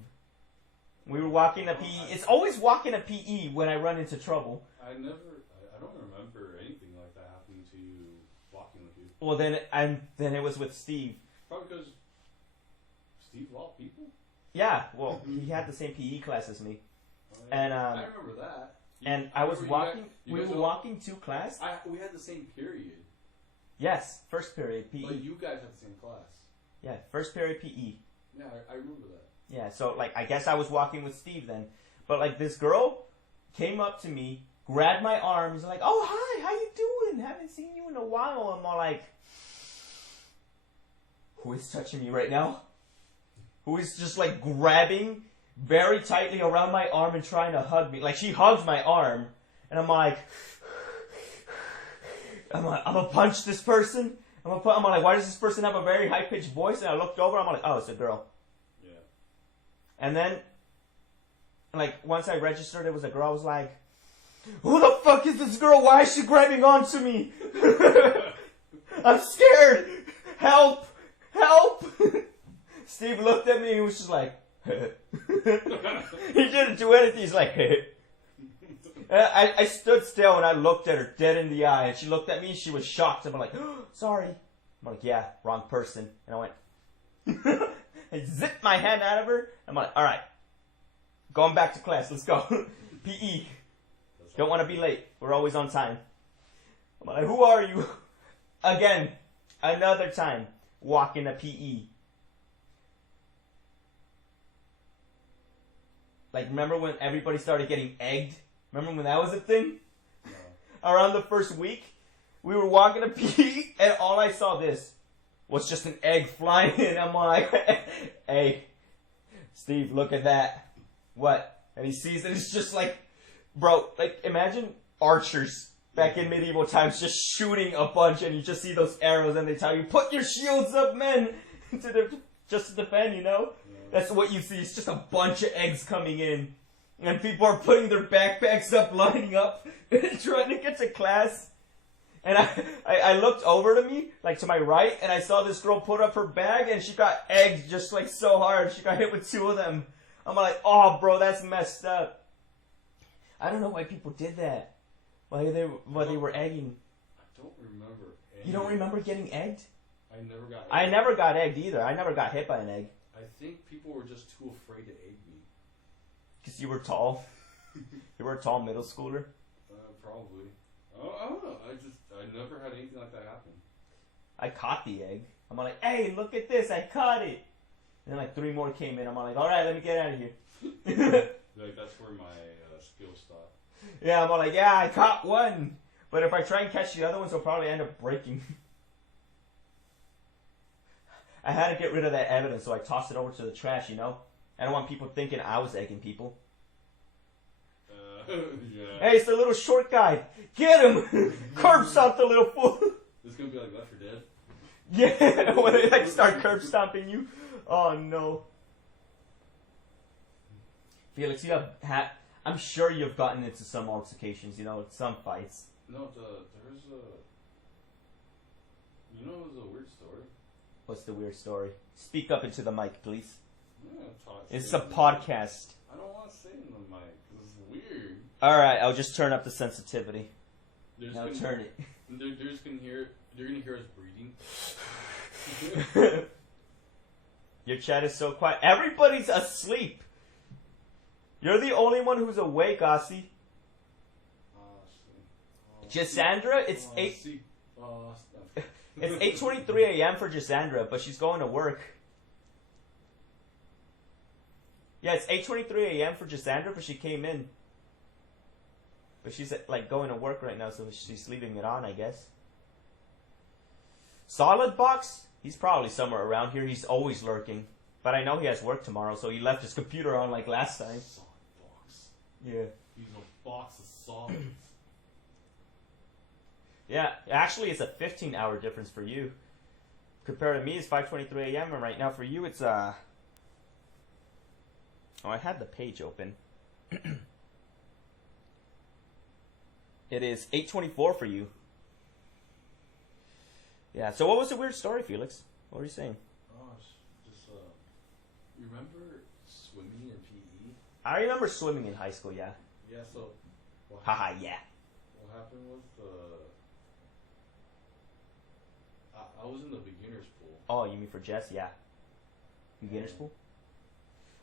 We were walking to PE. It's always walking to PE when I run into trouble. I don't remember anything like that happening to you walking with you. Well, then it was with Steve. Probably because Steve of all people? Yeah, well, he had the same PE class as me. Oh, yeah. And I remember that. And I was walking. We were walking to class. We had the same period. Yes, first period PE. But you guys had the same class. Yeah, first period PE. Yeah, I remember that. Yeah, so like I guess I was walking with Steve then, but like this girl came up to me, grabbed my arms, like, "Oh hi, how you doing? Haven't seen you in a while." I'm all like, "Who is touching me right now? Who is just like grabbing very tightly around my arm and trying to hug me?" Like she hugs my arm, and I'm like, I'm gonna punch this person. I'm like, why does this person have a very high pitched voice? And I looked over, I'm like, oh, it's a girl. Yeah. And then, like, once I registered it was a girl, I was like, who the fuck is this girl? Why is she grabbing onto me? I'm scared. Help! Help! Steve looked at me and he was just like, he didn't do anything. He's like, I stood still and I looked at her dead in the eye, and she looked at me and she was shocked. I'm like, oh, sorry. I'm like, yeah, wrong person. And I went, I zipped my hand out of her. I'm like, all right, going back to class. Let's go. PE. Don't want to be late. We're always on time. I'm like, who are you? Again, another time, walking to PE. Like, remember when everybody started getting egged? Remember when that was a thing? No. Around the first week, we were walking to PE, and all I saw was just an egg flying in. I'm like, hey, Steve, look at that. What? And he sees it. It's just like, bro, like, imagine archers back in medieval times just shooting a bunch, and you just see those arrows, and they tell you, put your shields up, men, just to defend, you know? Yeah. That's what you see. It's just a bunch of eggs coming in. And people are putting their backpacks up, lining up, trying to get to class. And I looked over to me, like to my right, and I saw this girl put up her bag, and she got egged just like so hard. She got hit with 2 of them. I'm like, oh, bro, that's messed up. I don't know why people did that. Why they were egging. I don't remember. You don't remember getting egged? I never got egged. I never got egged either. I never got hit by an egg. I think people were just too afraid to egg me. 'Cause you were tall. You were a tall middle schooler. Probably. I don't know. I never had anything like that happen. I caught the egg. I'm like, hey, look at this, I caught it. And then like 3 more came in. I'm like, all right, let me get out of here. Like that's where my skills stop. Yeah, I'm like, yeah, I caught one. But if I try and catch the other ones, they'll probably end up breaking. I had to get rid of that evidence, so I tossed it over to the trash, you know? I don't want people thinking I was egging people. Yeah. Hey, it's the little short guy. Get him! Curb stomp the little fool. This is gonna be like Left 4 Dead. Yeah, when they like start curb stomping you. Oh no. Felix, you have I'm sure you've gotten into some altercations, you know, some fights. No, there's a. You know, it was a weird story. What's the weird story? Speak up into the mic, please. Yeah, It's a podcast. I don't want to say it in the mic because it's weird. Alright, I'll just turn up the sensitivity. Now turn it. They're just gonna hear. They're gonna hear us breathing. Your chat is so quiet. Everybody's asleep. You're the only one who's awake, Aussie. Gisandra, it's 8. It's 8:23 a.m. for Gisandra, but she's going to work. Yeah, it's 8:23 a.m. for Gisandra, but she came in. But she's like going to work right now, so she's leaving it on, I guess. Solid Box? He's probably somewhere around here. He's always lurking. But I know he has work tomorrow, so he left his computer on like last time. Solid box. Yeah. He's a box of solids. Yeah, actually it's a 15-hour difference for you. Compared to me, it's 5:23 a.m. and right now for you it's Oh, I had the page open. It is 8:24 for you. Yeah, so what was the weird story, Felix? What were you saying? Oh, just you remember swimming in PE? I remember swimming in high school, yeah. Yeah, so Haha, yeah. what happened was I was in the beginner's pool. Oh, you mean for Jess? Yeah. Beginner's pool?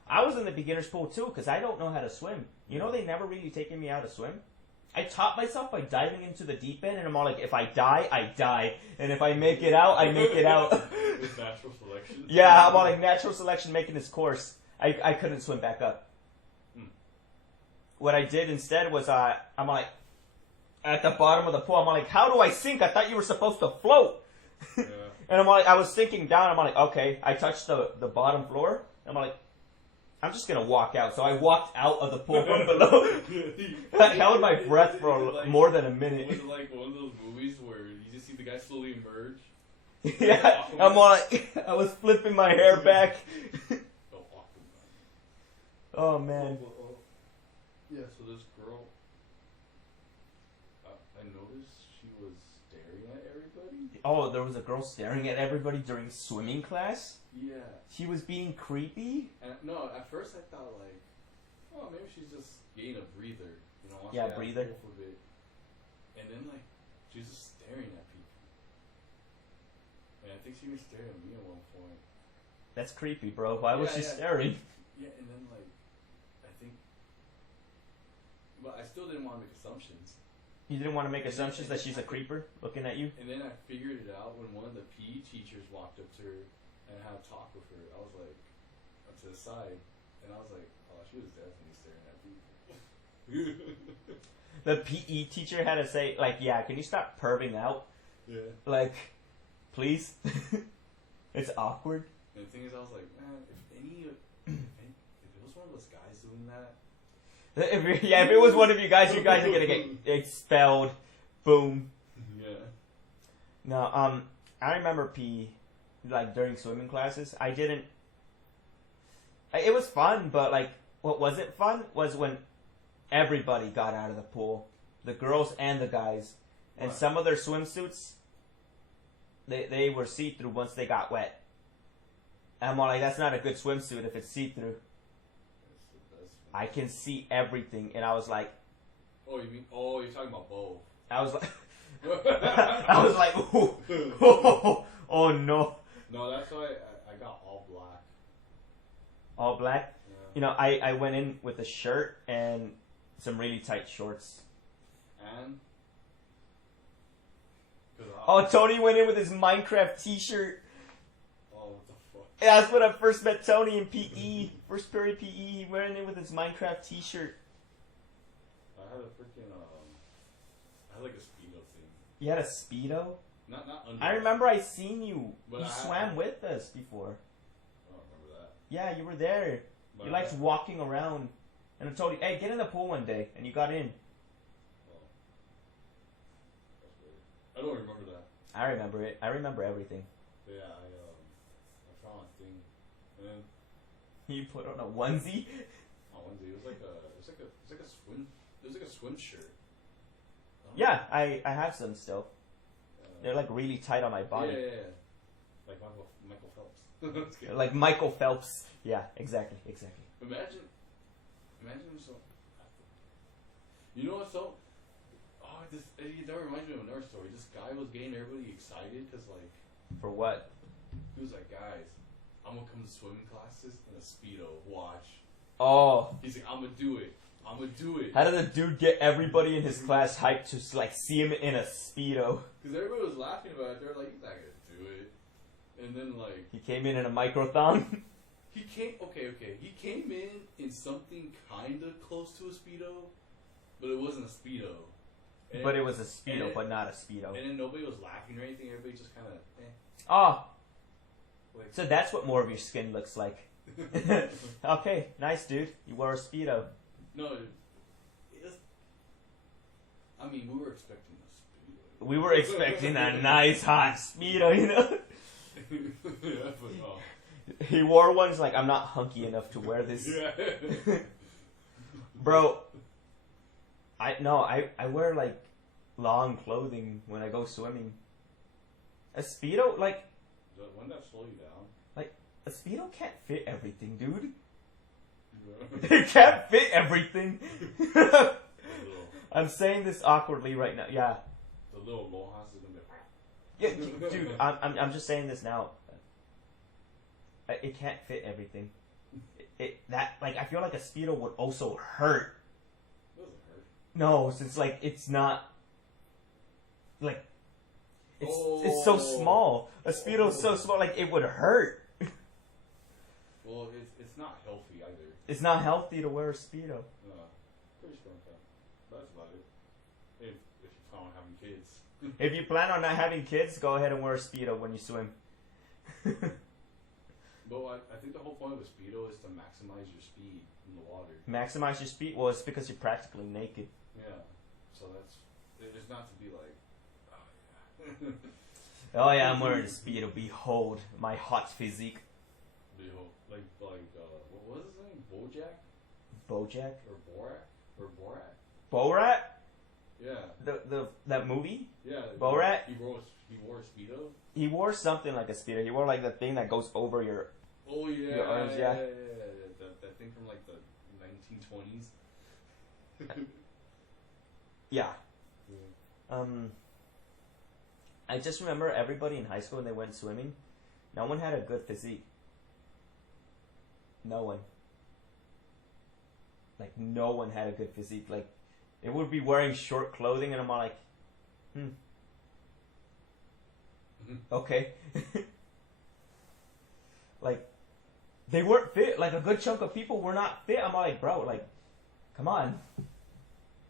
I was in the beginner's pool too, because I don't know how to swim. You know, they never really taken me out to swim. I taught myself by diving into the deep end, and I'm all like, if I die, I die. And if I make it out, I make it out. With natural selection? Yeah, I'm all like, natural selection making this course. I couldn't swim back up. What I did instead was, I'm like, at the bottom of the pool, I'm like, how do I sink? I thought you were supposed to float. Yeah. And I'm like, I was sinking down. I'm like, okay. I touched the bottom floor. I'm like, I'm just gonna walk out. So I walked out of the pool from below. I held my breath for more than a minute. Was it like one of those movies where you just see the guy slowly emerge? Yeah, I'm like, I was flipping my hair back. Oh man. Yeah, so this girl, I noticed she was staring at everybody. Oh, there was a girl staring at everybody during swimming class? Yeah. She was being creepy? And no, at first I thought like, oh, maybe she's just getting a breather, you know? Yeah, breather. For a bit. And then like, she's just staring at people. And I think she was staring at me at one point. That's creepy, bro. Why was she staring? Yeah, and then like, I think, but I still didn't want to make assumptions. You didn't want to make assumptions that she's a creeper looking at you? And then I figured it out when one of the PE teachers walked up to her and had a talk with her. I was like, to the side, and I was like, oh, she was definitely staring at people. The PE teacher had to say, like, yeah, can you stop perving out? Yeah. Like, please? It's awkward. And the thing is, I was like, man, if it was one of those guys doing that. If it was one of you guys are gonna get expelled. Boom. Yeah. No, I remember PE, like, during swimming classes. I didn't... It was fun, but, like, what wasn't fun was when everybody got out of the pool. The girls and the guys. And What? some of their swimsuits, they were see-through once they got wet. And I'm like, that's not a good swimsuit if it's see-through. That's the best. I can see everything. And I was like... Oh, you mean... Oh, you're talking about both. I was like... I was like, oh no. No, that's why I got all black. All black? Yeah. You know, I went in with a shirt and some really tight shorts. And. Oh, Tony went in with his Minecraft t-shirt. Oh, what the fuck? Yeah, that's when I first met Tony in PE. First period PE, he went in with his Minecraft t-shirt. I had a freaking I had like a speedo thing. You had a Speedo? Not under. I remember I seen you. But You I swam had- with us before. I don't remember that. Yeah, you were there. But You I liked had- walking around. And I told you, hey, get in the pool one day. And you got in. Oh. That's weird. I don't remember that. I remember it. I remember everything. But yeah, I found a thing, and then You put on a onesie. on Wednesday it was like a swim. It was like a swim shirt. Yeah, I have some still. They're like really tight on my body. Yeah. Like Michael Phelps. It's They're good. like Michael Phelps. Yeah, exactly. Imagine so. You know what? So, that reminds me of another story. This guy was getting everybody excited because like For what? he was like, guys, I'm gonna come to swimming classes in a speedo. Watch. Oh, He's like, I'm gonna do it. how did the dude get everybody in his class hyped to like see him in a Speedo? Because everybody was laughing about it. They're like, he's not gonna do it. And then like He came in a microthon. he came. Okay. He came in something kind of close to a speedo, but it wasn't a speedo. And But it was a Speedo, and- but not a Speedo. And then nobody was laughing or anything. Everybody just kind of. Oh, Like, so that's what more of your skin looks like. Okay, nice dude. You wore a Speedo. no, it was. I mean, we were expecting a speedo. We were expecting a nice hot Speedo, you know? Yeah, but no. He wore one, he's like, I'm not hunky enough to wear this. Yeah. Bro, I wear like long clothing when I go swimming. A Speedo, like, Wouldn't that slow you down? a Speedo can't fit everything, dude. Yeah. It can't fit everything. The little, I'm saying this awkwardly right now. Yeah. the little Lohas is gonna be. Yeah, dude, I'm just saying this now. It can't fit everything. I feel like a Speedo would also hurt. It doesn't hurt. No, since like it's not like it's so Oh. small. A Speedo's so small, like it would hurt. Well, it's not healthy either. It's not healthy to wear a Speedo. No, pretty sure that. That's about it. If you plan on having kids. If you plan on not having kids, go ahead and wear a Speedo when you swim. But I think the whole point of a speedo is to maximize your speed in the water. Maximize your speed. Well, it's because you're practically naked. Yeah. So it's not to be like, oh yeah. Oh yeah, I'm wearing a Speedo. Behold my hot physique. Like what was his name? Bojack Bojack? or Borat? Borat? Yeah. That movie? Yeah. Borat? He wore a speedo. He wore something like a Speedo. He wore like the thing that goes over your. Oh yeah. Your arms, yeah. That thing from like the 1920s. Yeah. I just remember everybody in high school when they went swimming, no one had a good physique. No one. Like, no one had a good physique. Like, they would be wearing short clothing, and I'm all like, okay. Like, they weren't fit. Like, a good chunk of people were not fit. I'm all like, bro, like, come on.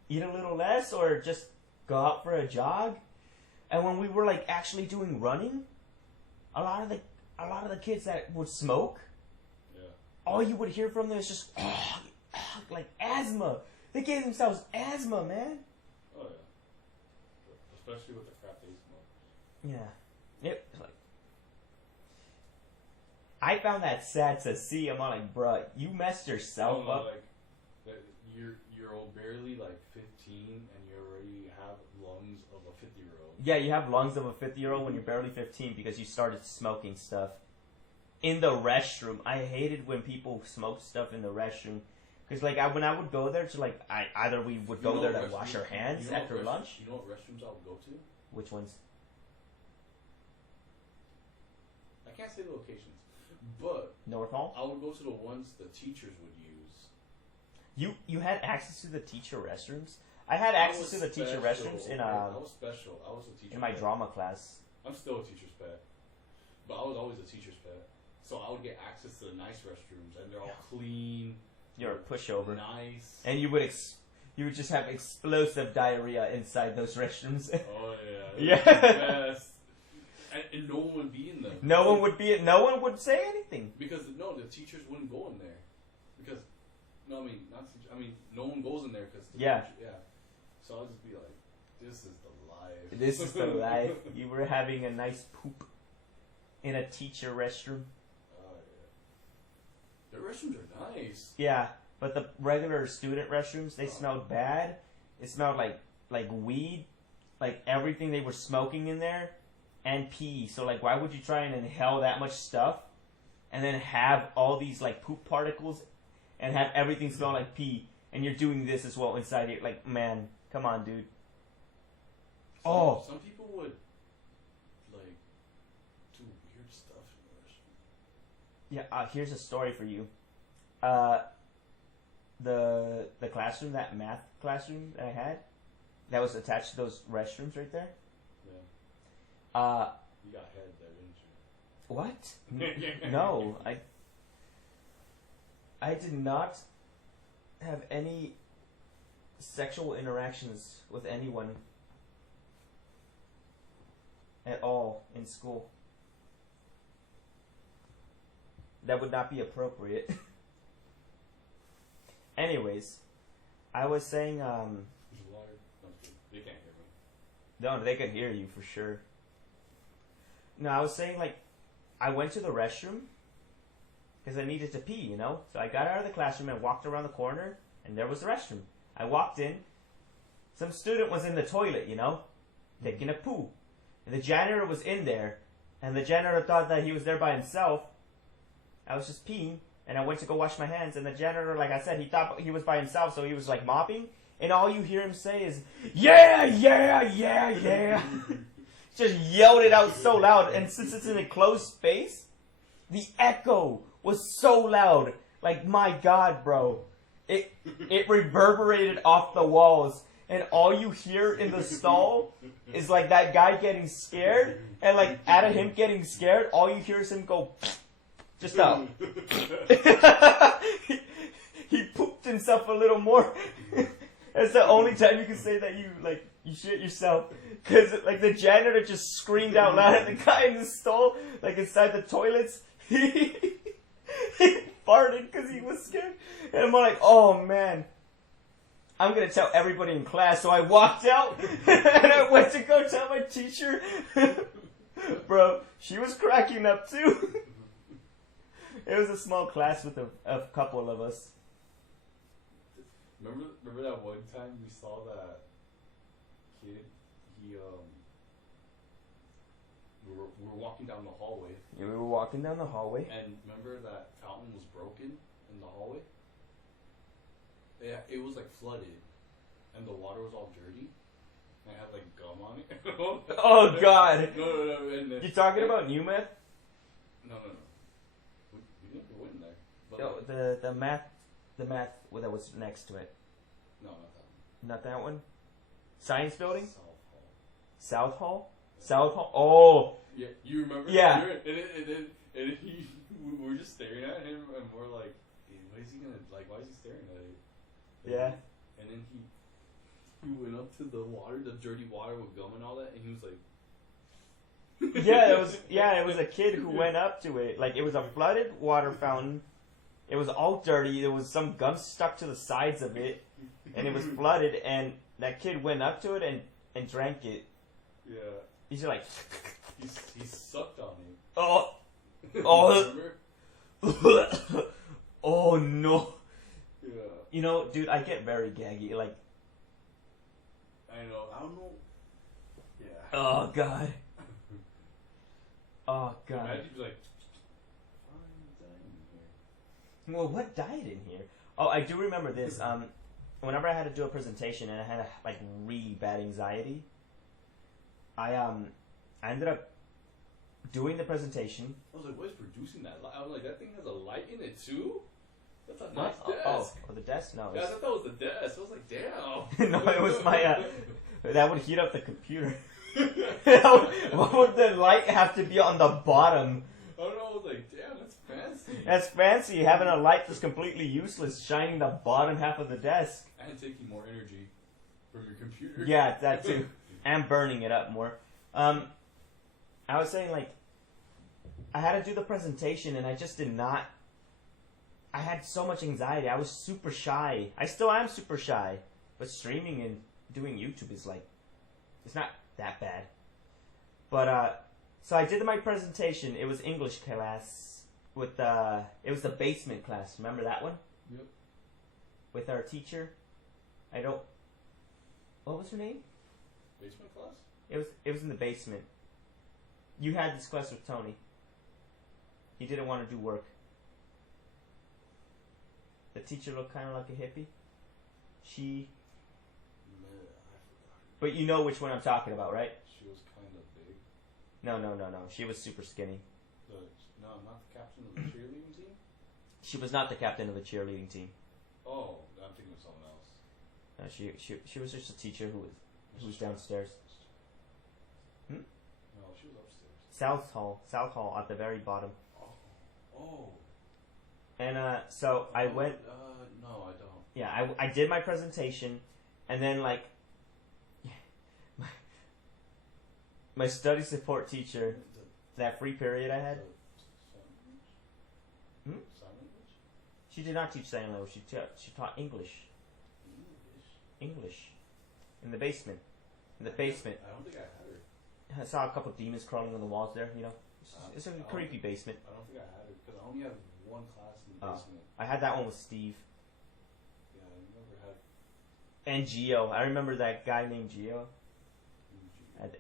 Eat a little less, or just go out for a jog. And when we were like actually doing running, a lot of the kids that would smoke, Yeah. all you would hear from them is just like asthma. They gave themselves asthma, man. Oh yeah. Especially with the crap they smoke. Yeah. It like I found that sad to see. I'm like, bruh, you messed yourself No, up. like that you're barely like 15 and you already have lungs of a 50-year-old. Yeah, you have lungs of a 50-year-old when you're barely 15 because you started smoking stuff in the restroom. I hated when people smoked stuff in the restroom because, like, when I would go there to like, either we would go there to wash our hands after lunch. You know what restrooms I would go to? Which ones? I can't say the locations, but North Hall. I would go to the ones the teachers would use You had access to the teacher restrooms. I had access to the teacher restrooms in I was special. I was a teacher. in my pet. drama class. I'm still a teacher's pet, but I was always a teacher's pet. So I would get access to the nice restrooms, and they're all clean. You're a pushover. Nice. And you would just have explosive diarrhea inside those restrooms. Oh yeah. Yeah. Best. And no one would be in them. No one would say anything. Because the teachers wouldn't go in there. Because no one goes in there because Yeah. Yeah. So I'll just be like, this is the life. This is the life. You were having a nice poop in a teacher restroom. Oh yeah. The restrooms are nice. Yeah, but the regular student restrooms, they smelled bad. It smelled like weed, like everything they were smoking in there, and pee. So like, why would you try and inhale that much stuff, and then have all these like poop particles, and have everything smell like pee, and you're doing this as well inside here? Like, man, come on, dude. Some people would like do weird stuff in the restroom. Yeah, here's a story for you. The classroom, that math classroom that I had, that was attached to those restrooms right there. Yeah. You got head there, didn't you? What? No, I did not have any sexual interactions with anyone at all in school. That would not be appropriate. Anyways, I was saying, They can't hear me. no, they could hear you for sure. No, I was saying, like, I went to the restroom because I needed to pee, you know? So I got out of the classroom and walked around the corner, and there was the restroom. I walked in. Some student was in the toilet, you know, taking a poo. And the janitor was in there, and the janitor thought that he was there by himself. I was just peeing, and I went to go wash my hands, and the janitor, like I said, he thought he was by himself, so he was, like, mopping, and all you hear him say is, yeah, yeah, yeah, yeah. Just yelled it out so loud, and since it's in a closed space, the echo was so loud. Like, my God, bro. It reverberated off the walls, and all you hear in the stall is, like, that guy getting scared, and, like, out of him getting scared, all you hear is him go, just out. He pooped himself a little more. That's the only time you can say that you shit yourself. Because, like, the janitor just screamed out loud at the guy in the stall, like, inside the toilets. He farted because he was scared. And I'm like, oh, man. I'm going to tell everybody in class. So I walked out, and I went to go tell my teacher. Bro, she was cracking up, too. It was a small class with a couple of us. Remember that one time we saw that kid? We were walking down the hallway. Yeah, we were walking down the hallway. And remember that fountain was broken in the hallway? Yeah, it was like flooded, and the water was all dirty. And it had like gum on it. Oh God! No. You talking about new meth? No. We never went in there. But No, like, the math that was next to it. no, not that one. Not that one. Science building. South Hall. South Hall. Oh. Yeah, you remember? Yeah. And he, we were just staring at him, and we're like, hey, what is he gonna like? Why is he staring at it? Yeah. And then he went up to the water, the dirty water with gum and all that, and he was like. It was a kid who went up to it. Like, it was a flooded water fountain. It was all dirty. There was some gum stuck to the sides of it, and it was flooded. And that kid went up to it and drank it. Yeah. He's just like. He sucked on it. Oh. Oh no. Yeah. You know, dude, I get very gaggy. Like. I know. I don't know. Yeah. Oh God. Oh God. Imagine he's like. Well, what died in here? Oh, I do remember this. Whenever I had to do a presentation and I had like really bad anxiety, I ended up doing the presentation. I was like, what is producing that light? I was like, that thing has a light in it too? That's a nice What? desk. Oh, the desk. desk? No. Yeah, I thought that was the desk. I was like, damn. No, it was my. That would heat up the computer. What would the light have to be on the bottom? I don't know. I was like, damn, that's fancy. That's fancy. Having a light that's completely useless, shining the bottom half of the desk. And taking more energy from your computer. Yeah, that too. And burning it up more. I was saying, like, I had to do the presentation, and I just did not. I had so much anxiety. I was super shy. I still am super shy. But streaming and doing YouTube is like, it's not that bad. But, so I did my presentation. It was English class with, it was the basement class. Remember that one? Yep. With our teacher. What was her name? Basement class? It was in the basement. You had this class with Tony. He didn't want to do work. The teacher looked kind of like a hippie. Man, I forgot. But you know which one I'm talking about, right? She was kind of big. No. She was super skinny. No, not the captain of the cheerleading team? She was not the captain of the cheerleading team. Oh, I'm thinking of someone else. No, she was just a teacher who was downstairs. Hmm? No, she was upstairs. South Hall at the very bottom. Oh. And so I went. No, I don't. Yeah, I did my presentation, and then like my study support teacher, that free period I had. Sign Hmm? language? She did not teach sign language. She taught English. English. In the basement. In the basement. I don't think I had her. I saw a couple demons crawling on the walls there. You know, it's a creepy basement. I don't think I had her because I only had one class in the basement. I had that one with Steve Yeah, I never had. and Gio. I remember that guy named Gio.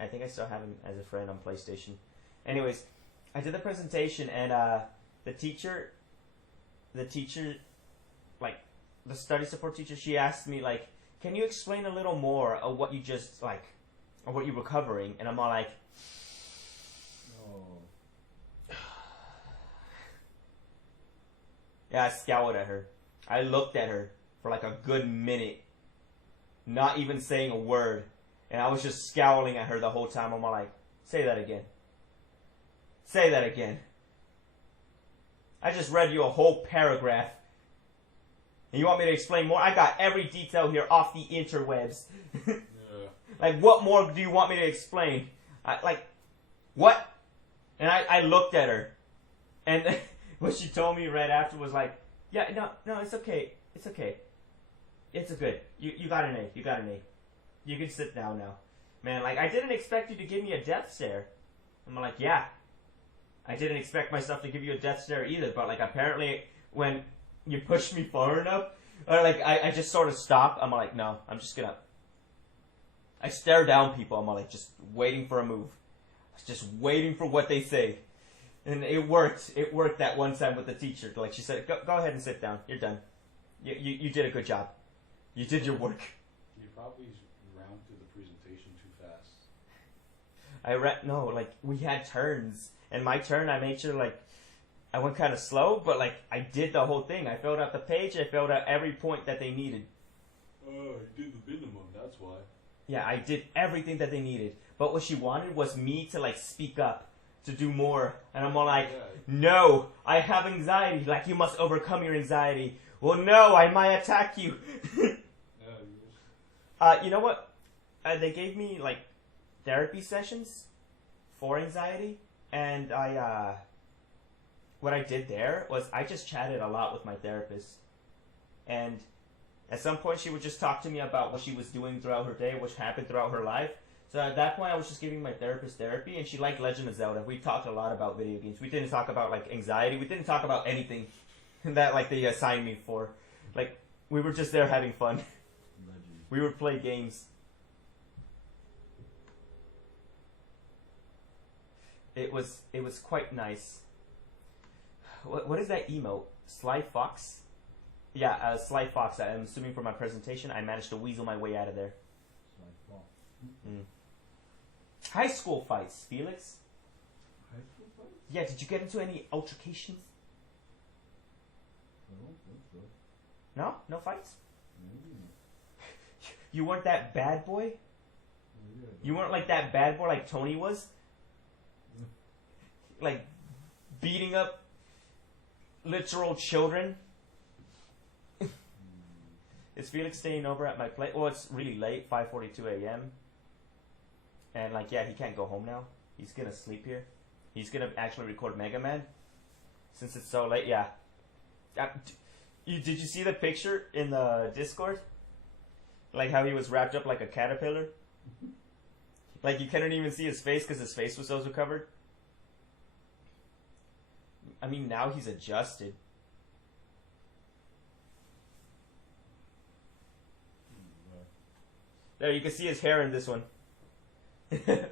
I think I still have him as a friend on PlayStation. Anyways, I did the presentation, and the teacher, like the study support teacher, she asked me like, "Can you explain a little more of what you just like, of what you were covering?" And I'm all like, yeah, I scowled at her. I looked at her for like a good minute, not even saying a word. And I was just scowling at her the whole time. I'm all like, say that again. Say that again. I just read you a whole paragraph. And you want me to explain more? I got every detail here off the interwebs. Yeah. Like, what more do you want me to explain? What? And I looked at her. And what she told me right after was like, yeah, no, it's okay. It's okay. It's good. You got an A. You got an A. You can sit down now. Man, like, I didn't expect you to give me a death stare. I'm like, yeah. I didn't expect myself to give you a death stare either, but, like, apparently when you push me far enough, or, like, I just sort of stop. I'm like, no, I'm just gonna... I stare down people. I'm like, just waiting for a move. Just waiting for what they say. And it worked. It worked that one time with the teacher. Like, she said, go ahead and sit down. You're done. You did a good job. You did your work. You probably round through the presentation too fast. No, like, we had turns. And my turn, I made sure, like, I went kind of slow, but, like, I did the whole thing. I filled out the page. I filled out every point that they needed. Oh, you did the minimum, that's why. Yeah, I did everything that they needed. But what she wanted was me to, like, speak up, to do more. And I'm all like, no, I have anxiety. Like, you must overcome your anxiety. Well, no, I might attack you. You know what? They gave me, like, therapy sessions for anxiety. And what I did there was I just chatted a lot with my therapist. And at some point she would just talk to me about what she was doing throughout her day, what happened throughout her life. So at that point I was just giving my therapist therapy, and she liked Legend of Zelda. We talked a lot about video games. We didn't talk about, like, anxiety. We didn't talk about anything that, like, they assigned me for. Like, we were just there having fun. We would play games. It was quite nice. What is that emote? Sly Fox? Yeah, Sly Fox. I'm assuming for my presentation, I managed to weasel my way out of there. Sly Fox. Mm. High school fights, Felix. High school fights? Yeah, did you get into any altercations? I don't think so. No? No fights? Maybe. You weren't that bad boy? Maybe I don't. You weren't like that bad boy like Tony was? Like, beating up literal children? Is Felix staying over at my place? Well, it's really late, 5:42 a.m. And like, yeah, he can't go home now. He's gonna sleep here. He's gonna actually record Mega Man. Since it's so late, yeah. Did you see the picture in the Discord? Like how he was wrapped up like a caterpillar? Like you couldn't even see his face because his face was also covered. I mean, now he's adjusted. There, you can see his hair in this one. Yeah,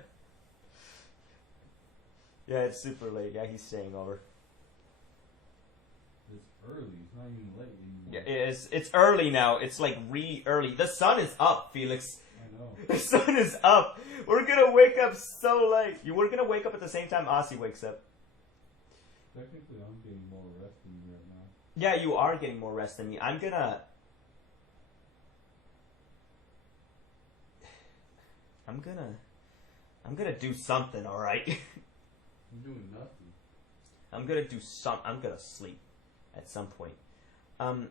it's super late. Yeah, he's staying over. It's early. It's not even late anymore. Yeah, it's early now. It's like really early. The sun is up, Felix. I know. The sun is up. We're gonna wake up so late. We're gonna wake up at the same time Aussie wakes up. Technically, I'm getting more rest than you right now. Yeah, you are getting more rest than me. I'm gonna do something, alright? I'm doing nothing. I'm gonna sleep at some point. That's gonna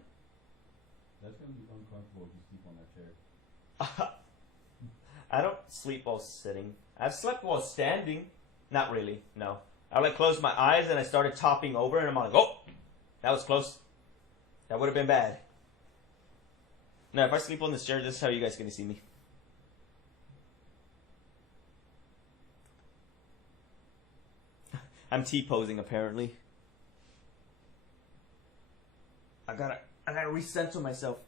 be uncomfortable if you sleep on that chair. I don't sleep while sitting. I've slept while standing. Not really, no. I like closed my eyes and I started topping over and I'm like, oh, that was close. That would have been bad. No, if I sleep on this chair, this is how you guys are gonna see me. I'm T-posing apparently. I gotta recenter myself.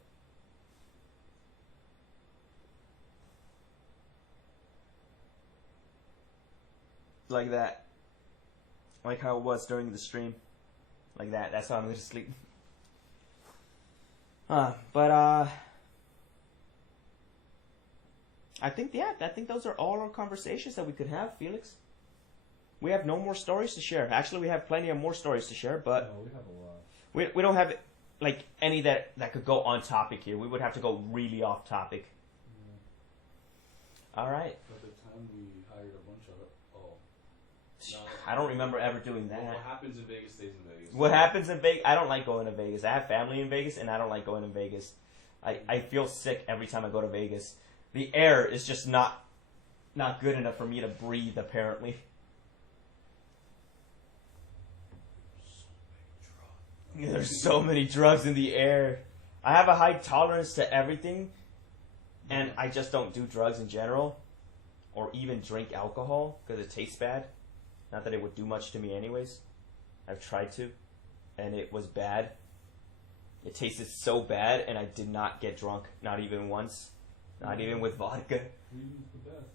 Like that. Like how it was during the stream. Like that. That's how I'm gonna sleep. I think those are all our conversations that we could have, Felix. We have no more stories to share. Actually, we have plenty of more stories to share, but No, we have a lot. we don't have like any that could go on topic here. We would have to go really off topic. Yeah. All right. At the time we hired a bunch of I don't remember ever doing that. What happens in Vegas stays in Vegas. What happens in Vegas? I don't like going to Vegas. I have family in Vegas, and I don't like going to Vegas. I feel sick every time I go to Vegas. The air is just not good enough for me to breathe, apparently. There's so many drugs in the air. I have a high tolerance to everything, and I just don't do drugs in general, or even drink alcohol, because it tastes bad. Not that it would do much to me anyways. I've tried to, and it was bad. It tasted so bad, and I did not get drunk. Not even once. Not even with vodka. Sweeten's the best.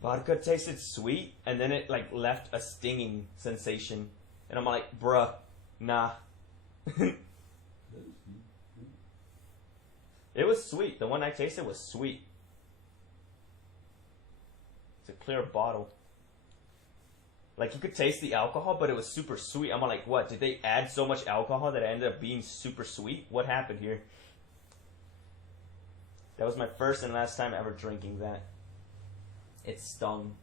Vodka tasted sweet, and then it like left a stinging sensation. And I'm like, bruh, nah. That is sweet. It was sweet. The one I tasted was sweet. It's a clear bottle. Like, you could taste the alcohol, but it was super sweet. I'm like, what? Did they add so much alcohol that it ended up being super sweet? What happened here? That was my first and last time ever drinking that. It stung.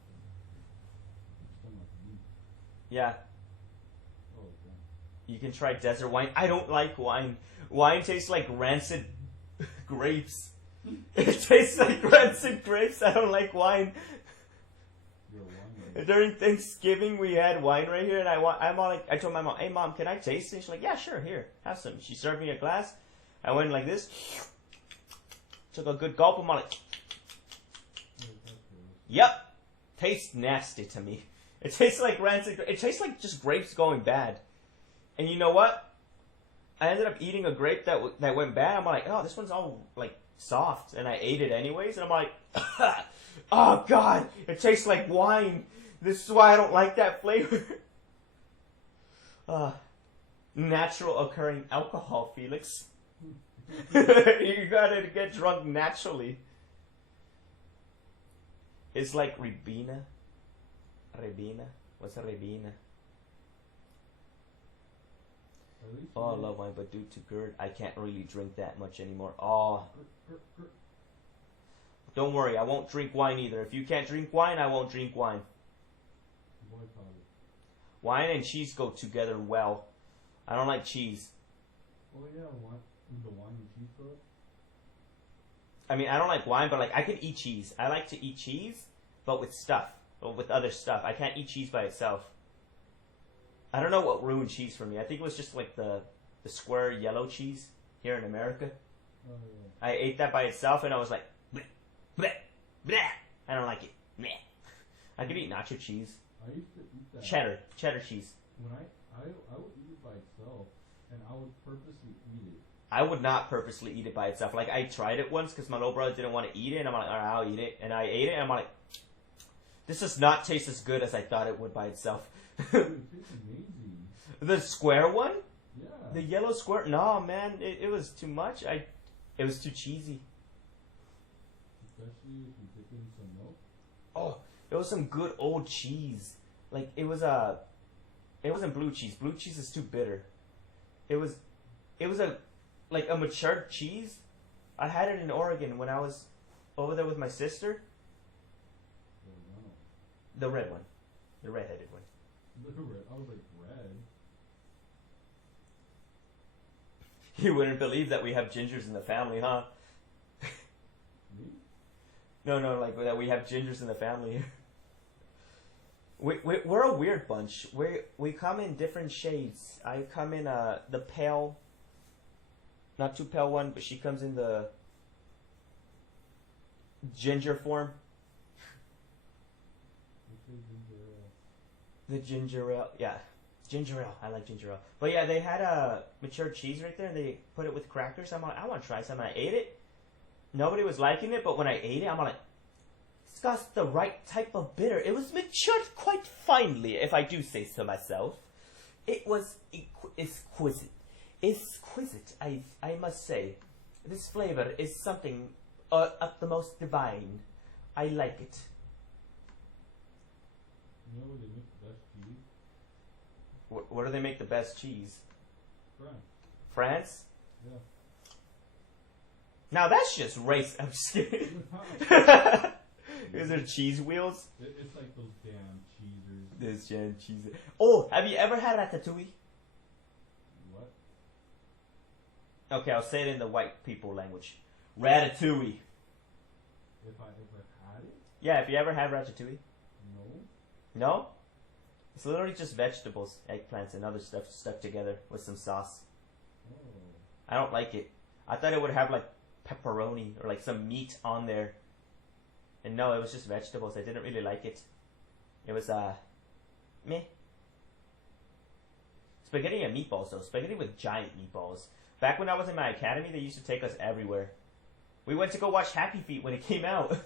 Something like meat. Yeah. Oh, damn. You can try desert wine. I don't like wine. Wine tastes like rancid grapes. It tastes like rancid grapes. I don't like wine. You're a wine. During Thanksgiving, we had wine right here, and I told my mom, "Hey, mom, can I taste it?" She's like, "Yeah, sure, here, have some." She served me a glass. I went like this, took a good gulp. I'm like, "Yep, tastes nasty to me. It tastes like rancid. It tastes like just grapes going bad." And you know what? I ended up eating a grape that went bad. I'm like, "Oh, this one's all like soft," and I ate it anyways. And I'm like, "Oh God, it tastes like wine. This is why I don't like that flavor." Natural occurring alcohol, Felix. You gotta get drunk naturally. It's like Ribena. Ribena? What's a Ribena? At least Oh, I you love wine, but due to GERD, I can't really drink that much anymore. Oh, don't worry, I won't drink wine either. If you can't drink wine, I won't drink wine. boycott it. Wine and cheese go together well. I don't like cheese. Oh yeah, the wine and cheese club. I mean, I don't like wine, but like I can eat cheese. I like to eat cheese, but with stuff, or with other stuff. I can't eat cheese by itself. I don't know what ruined cheese for me. I think it was just like the square yellow cheese here in America. Oh yeah. I ate that by itself, and I was like, bleh, bleh, bleh. I don't like it. Bleh. I could eat nacho cheese, I used to eat that. cheddar cheese. When I would eat it by itself, and I would purposely eat it. I would not purposely eat it by itself. Like, I tried it once because my little brother didn't want to eat it, and I'm like, alright, I'll eat it. And I ate it, and I'm like, this does not taste as good as I thought it would by itself. Dude, it tastes amazing. The square one? Yeah. The yellow square? No, man, it was too much. It was too cheesy. Especially if you dip in some milk. Oh, it was some good old cheese. Like, it wasn't blue cheese. Blue cheese is too bitter. It was like a matured cheese. I had it in Oregon when I was over there with my sister. Oh no. The red one. The red-headed one. Look at red. I was like, red? You wouldn't believe that we have gingers in the family, huh? Me? No, like that we have gingers in the family here. We're a weird bunch. We come in different shades. I come in the pale, not too pale one, but she comes in the ginger form. Which is ginger ale. The ginger ale, yeah, ginger ale. I like ginger ale. But yeah, they had a matured cheese right there, and they put it with crackers. I'm like, I want to try some. I ate it. Nobody was liking it, but when I ate it, I'm like, it's got the right type of bitter. It was matured quite finely, if I do say so myself. It was exquisite. Exquisite, I must say. This flavor is something of the most divine. I like it. You know where they make the best cheese? Where do they make the best cheese? France. France? Yeah. Now that's just race. I'm just kidding. Is there cheese wheels? It's like those damn cheesers. This damn cheese. Oh, have you ever had ratatouille? What? Okay, I'll say it in the white people language. Ratatouille. If I ever had it? Yeah, if you ever had ratatouille. No. No? It's literally just vegetables, eggplants, and other stuff stuck together with some sauce. Oh. I don't like it. I thought it would have like pepperoni or like some meat on there. And no, it was just vegetables. I didn't really like it. It was, meh. Spaghetti and meatballs, though. Spaghetti with giant meatballs. Back when I was in my academy, they used to take us everywhere. We went to go watch Happy Feet when it came out.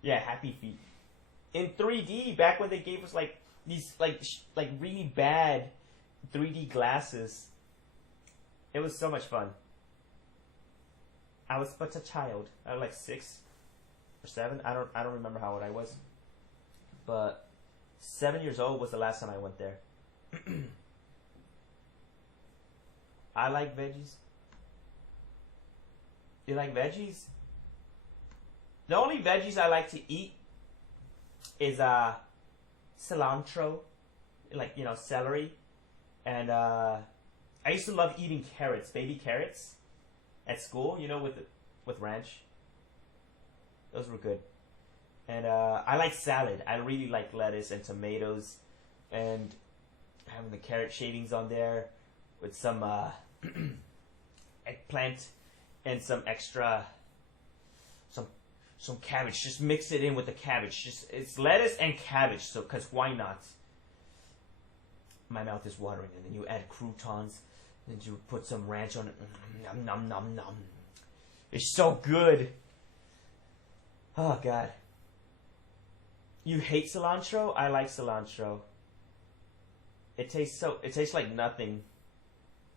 Yeah, Happy Feet. In 3D, back when they gave us, like, these, like really bad 3D glasses. It was so much fun. I was but a child. I was like 6 or 7. I don't remember how old I was. But 7 years old was the last time I went there. I like veggies. You like veggies? The only veggies I like to eat is cilantro, like, you know, celery, and I used to love eating carrots, baby carrots, at school, you know, with ranch. Those were good. And I like salad. I really like lettuce and tomatoes, and having the carrot shavings on there with some eggplant and some extra some cabbage. Just mix it in with the cabbage. Just it's lettuce and cabbage, so cause why not? My mouth is watering, and then you add croutons, and you put some ranch on it. Nom nom nom nom. It's so good. Oh God. You hate cilantro? I like cilantro. It tastes like nothing.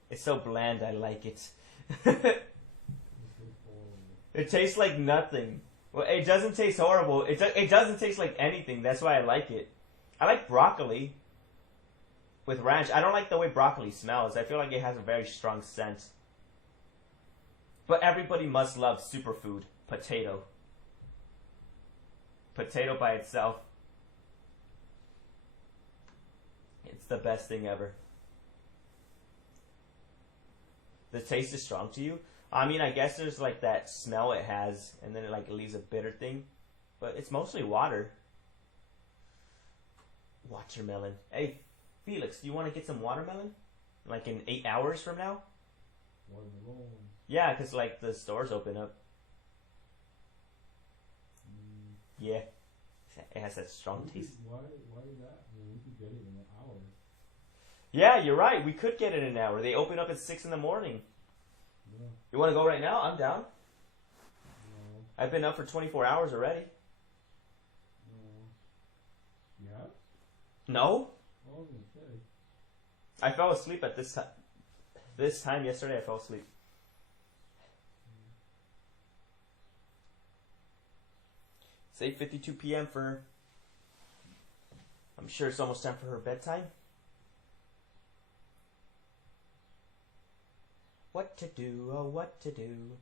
It's so bland, I like it. It tastes like nothing. Well, it doesn't taste horrible. It doesn't taste like anything. That's why I like it. I like broccoli with ranch. I don't like the way broccoli smells. I feel like it has a very strong scent. But everybody must love superfood, potato. Potato by itself. It's the best thing ever. The taste is strong to you? I mean, I guess there's like that smell it has, and then it like leaves a bitter thing. But it's mostly water. Watermelon. Hey, Felix, do you want to get some watermelon? Like in 8 hours from now? Watermelon. Yeah, because like the stores open up. Yeah. It has that strong taste. Why that? I mean, we could get it in an hour. Yeah, you're right. We could get it in an hour. They open up at 6 in the morning. Yeah. You want to go right now? I'm down. No. I've been up for 24 hours already. No. Yeah? No? I was gonna say. I fell asleep at this time. This time yesterday, I fell asleep. It's 8:52 p.m. for... I'm sure it's almost time for her bedtime. What to do, oh what to do.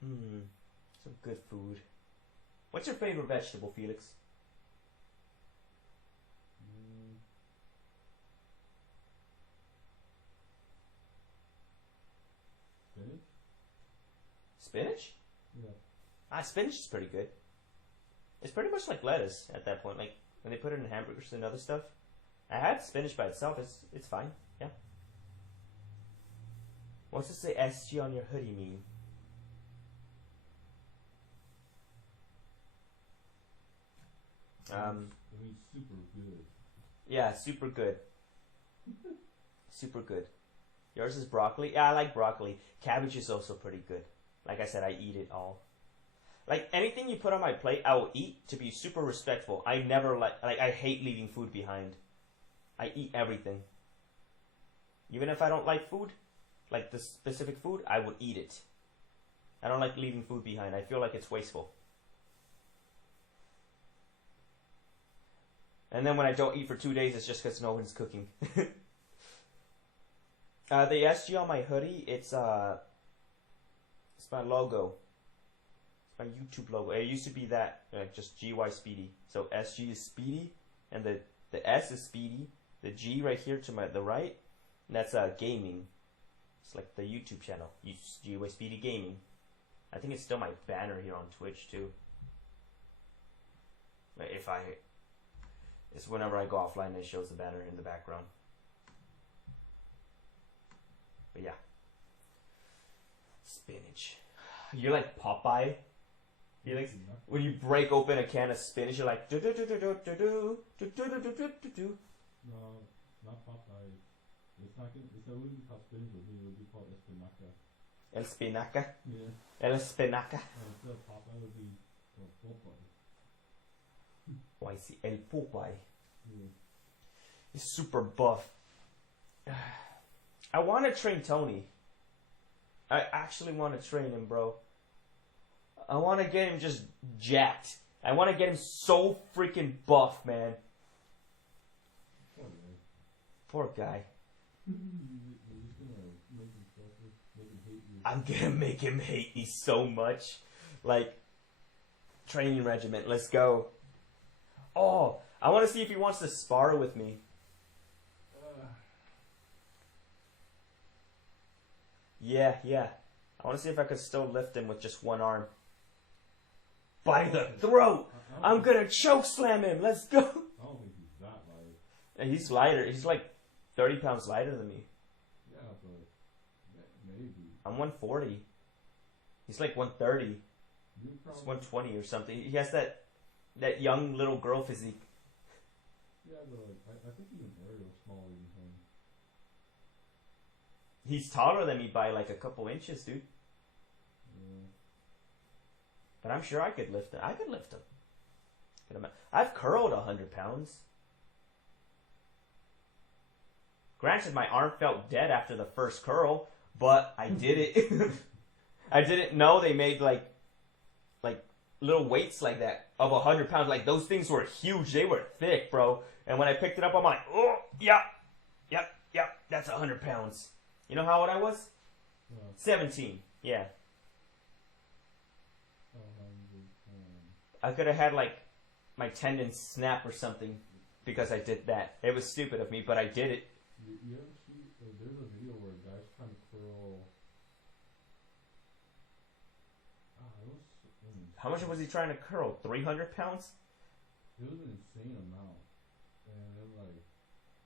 Some good food. What's your favorite vegetable, Felix? Spinach? Spinach? Yeah. Spinach is pretty good. It's pretty much like lettuce at that point. Like when they put it in hamburgers and other stuff. I had spinach by itself. It's fine. Yeah. What's this say SG on your hoodie mean? I mean, super good. Yeah, super good. Super good. Yours is broccoli? Yeah, I like broccoli. Cabbage is also pretty good. Like I said, I eat it all. Like, anything you put on my plate, I will eat to be super respectful. I never like I hate leaving food behind. I eat everything. Even if I don't like food, like the specific food, I would eat it. I don't like leaving food behind. I feel like it's wasteful. And then when I don't eat for 2 days, it's just because no one's cooking. The SG on my hoodie, it's my logo. It's my YouTube logo. It used to be that, just GY Speedy. So SG is Speedy, and the S is Speedy. The G right here to the right, and that's gaming. It's like the YouTube channel, GY Speedy Gaming. I think it's still my banner here on Twitch too. It's whenever I go offline, it shows the banner in the background. But yeah. Spinach. You're like Popeye. Felix, when you break open a can of spinach, you're like do do do do do do do do do do do do do. No, not Popeye. It's not gonna. It wouldn't be called spinach. It would be called espinaca. El spinaca. Yeah. El spinaca. Instead of Popeye, would be Popeye. Oh, I see. El Popeye. Yeah. He's super buff. I want to train Tony. I actually want to train him, bro. I want to get him just jacked. I want to get him so freaking buff, man. Poor guy. I'm gonna make him hate me so much. Like, training regiment, let's go. Oh, I want to see if he wants to spar with me. Yeah. I want to see if I could still lift him with just one arm. By the throat! I'm gonna choke slam him, let's go! I don't think he's that light. And he's lighter, he's like 30 pounds lighter than me. Yeah, but maybe. I'm 140. He's like 130. He's He's 120 or something. He has that young little girl physique. Yeah, but I think even Ariel's smaller than him. He's taller than me by like a couple inches, dude. Yeah. But I'm sure I could lift him. I could lift him. I've curled 100 pounds. Granted, my arm felt dead after the first curl, but I did it. I didn't know they made like little weights like that of 100 pounds. Like those things were huge. They were thick, bro. And when I picked it up, I'm like, oh. Yep. That's 100 pounds. You know how old I was? 17. Yeah. 100 pounds. I could have had like my tendons snap or something because I did that. It was stupid of me, but I did it. You ever see? There's a video where a guy's trying to curl. It was How much was he trying to curl? 300 pounds? It was an insane amount, and then like,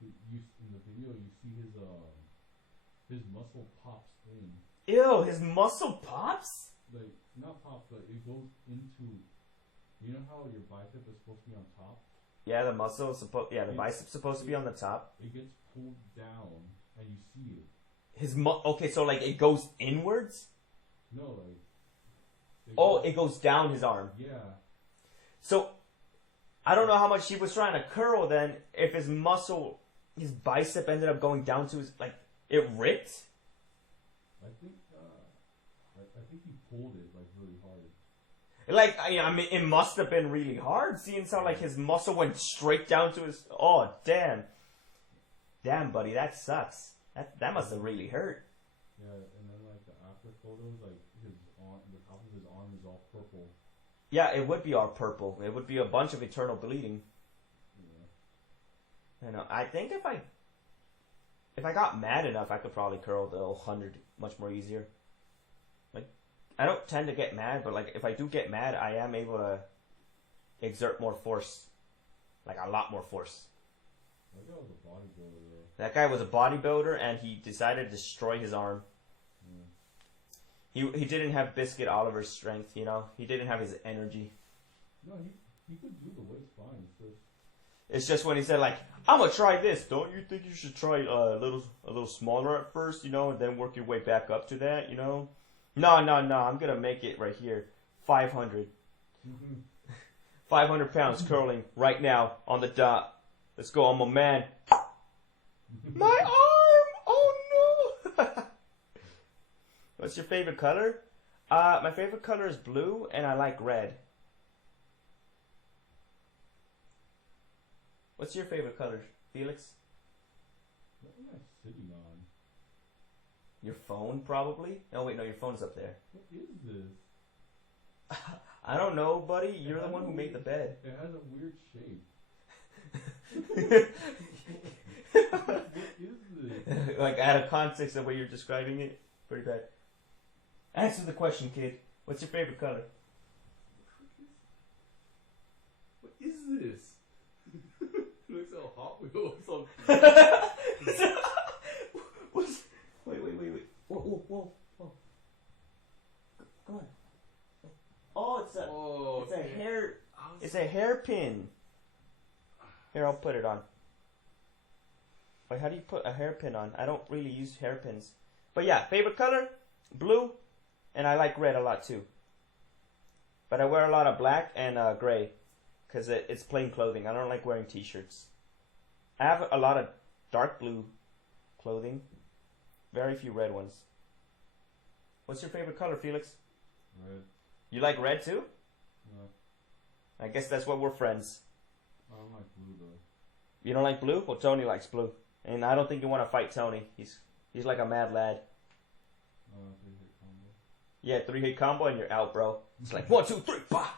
you in the video you see his muscle pops in. Ew, his muscle pops? Like not pops, but it goes into. You know how your bicep is supposed to be on top? Yeah, the muscle is supposed. Yeah, the bicep's supposed to be on the top. It gets pulled down, and you see it. Okay, so like it goes inwards. No, like. It goes down his arm. Yeah. So, I don't know how much he was trying to curl then. If his muscle, his bicep ended up going down to his like it ripped. I think he pulled it like really hard. Like I mean, it must have been really hard seeing how like his muscle went straight down to his. Oh damn, buddy, that sucks. That must have really hurt. Yeah, and then like the after photos, like his arm, the top of his arm is all purple. Yeah, it would be all purple. It would be a bunch of eternal bleeding. Yeah. I know. I think if I got mad enough, I could probably curl the 100 much more easier. Like, I don't tend to get mad, but like if I do get mad, I am able to exert more force, like a lot more force. That guy was a bodybuilder though. That guy was a bodybuilder, and he decided to destroy his arm. He didn't have Biscuit Oliver's strength, you know. He didn't have his energy. No, he could do the weights fine. It's just when he said like, "I'm gonna try this. Don't you think you should try a little smaller at first, you know, and then work your way back up to that, you know?" No. I'm gonna make it right here. 500. 500 pounds curling right now on the dot. Let's go. I'm a man. My arm! Oh no! What's your favorite color? My favorite color is blue, and I like red. What's your favorite color, Felix? What am I sitting on? Your phone, probably? Oh, wait, no, your phone's up there. What is this? I don't know, buddy. You're the one who made the bed. It has a weird shape. What is this? Like, out of context, the way you're describing it, pretty bad. Answer the question, kid. What's your favorite color? What is this? It looks like a Hot Wheel or something. Wait. Whoa. Go on. Oh, it's a hairpin. Here, I'll put it on. Wait, how do you put a hairpin on? I don't really use hairpins. But yeah, favorite color? Blue. And I like red a lot too. But I wear a lot of black and gray. Because it's plain clothing. I don't like wearing t-shirts. I have a lot of dark blue clothing. Very few red ones. What's your favorite color, Felix? Red. You like red too? No. I guess that's why we're friends. I don't like blue though. You don't like blue? Well, Tony likes blue. And I don't think you want to fight Tony. He's like a mad lad. 3-hit combo. Yeah, 3-hit combo and you're out, bro. It's like 1, 2, 3, bah!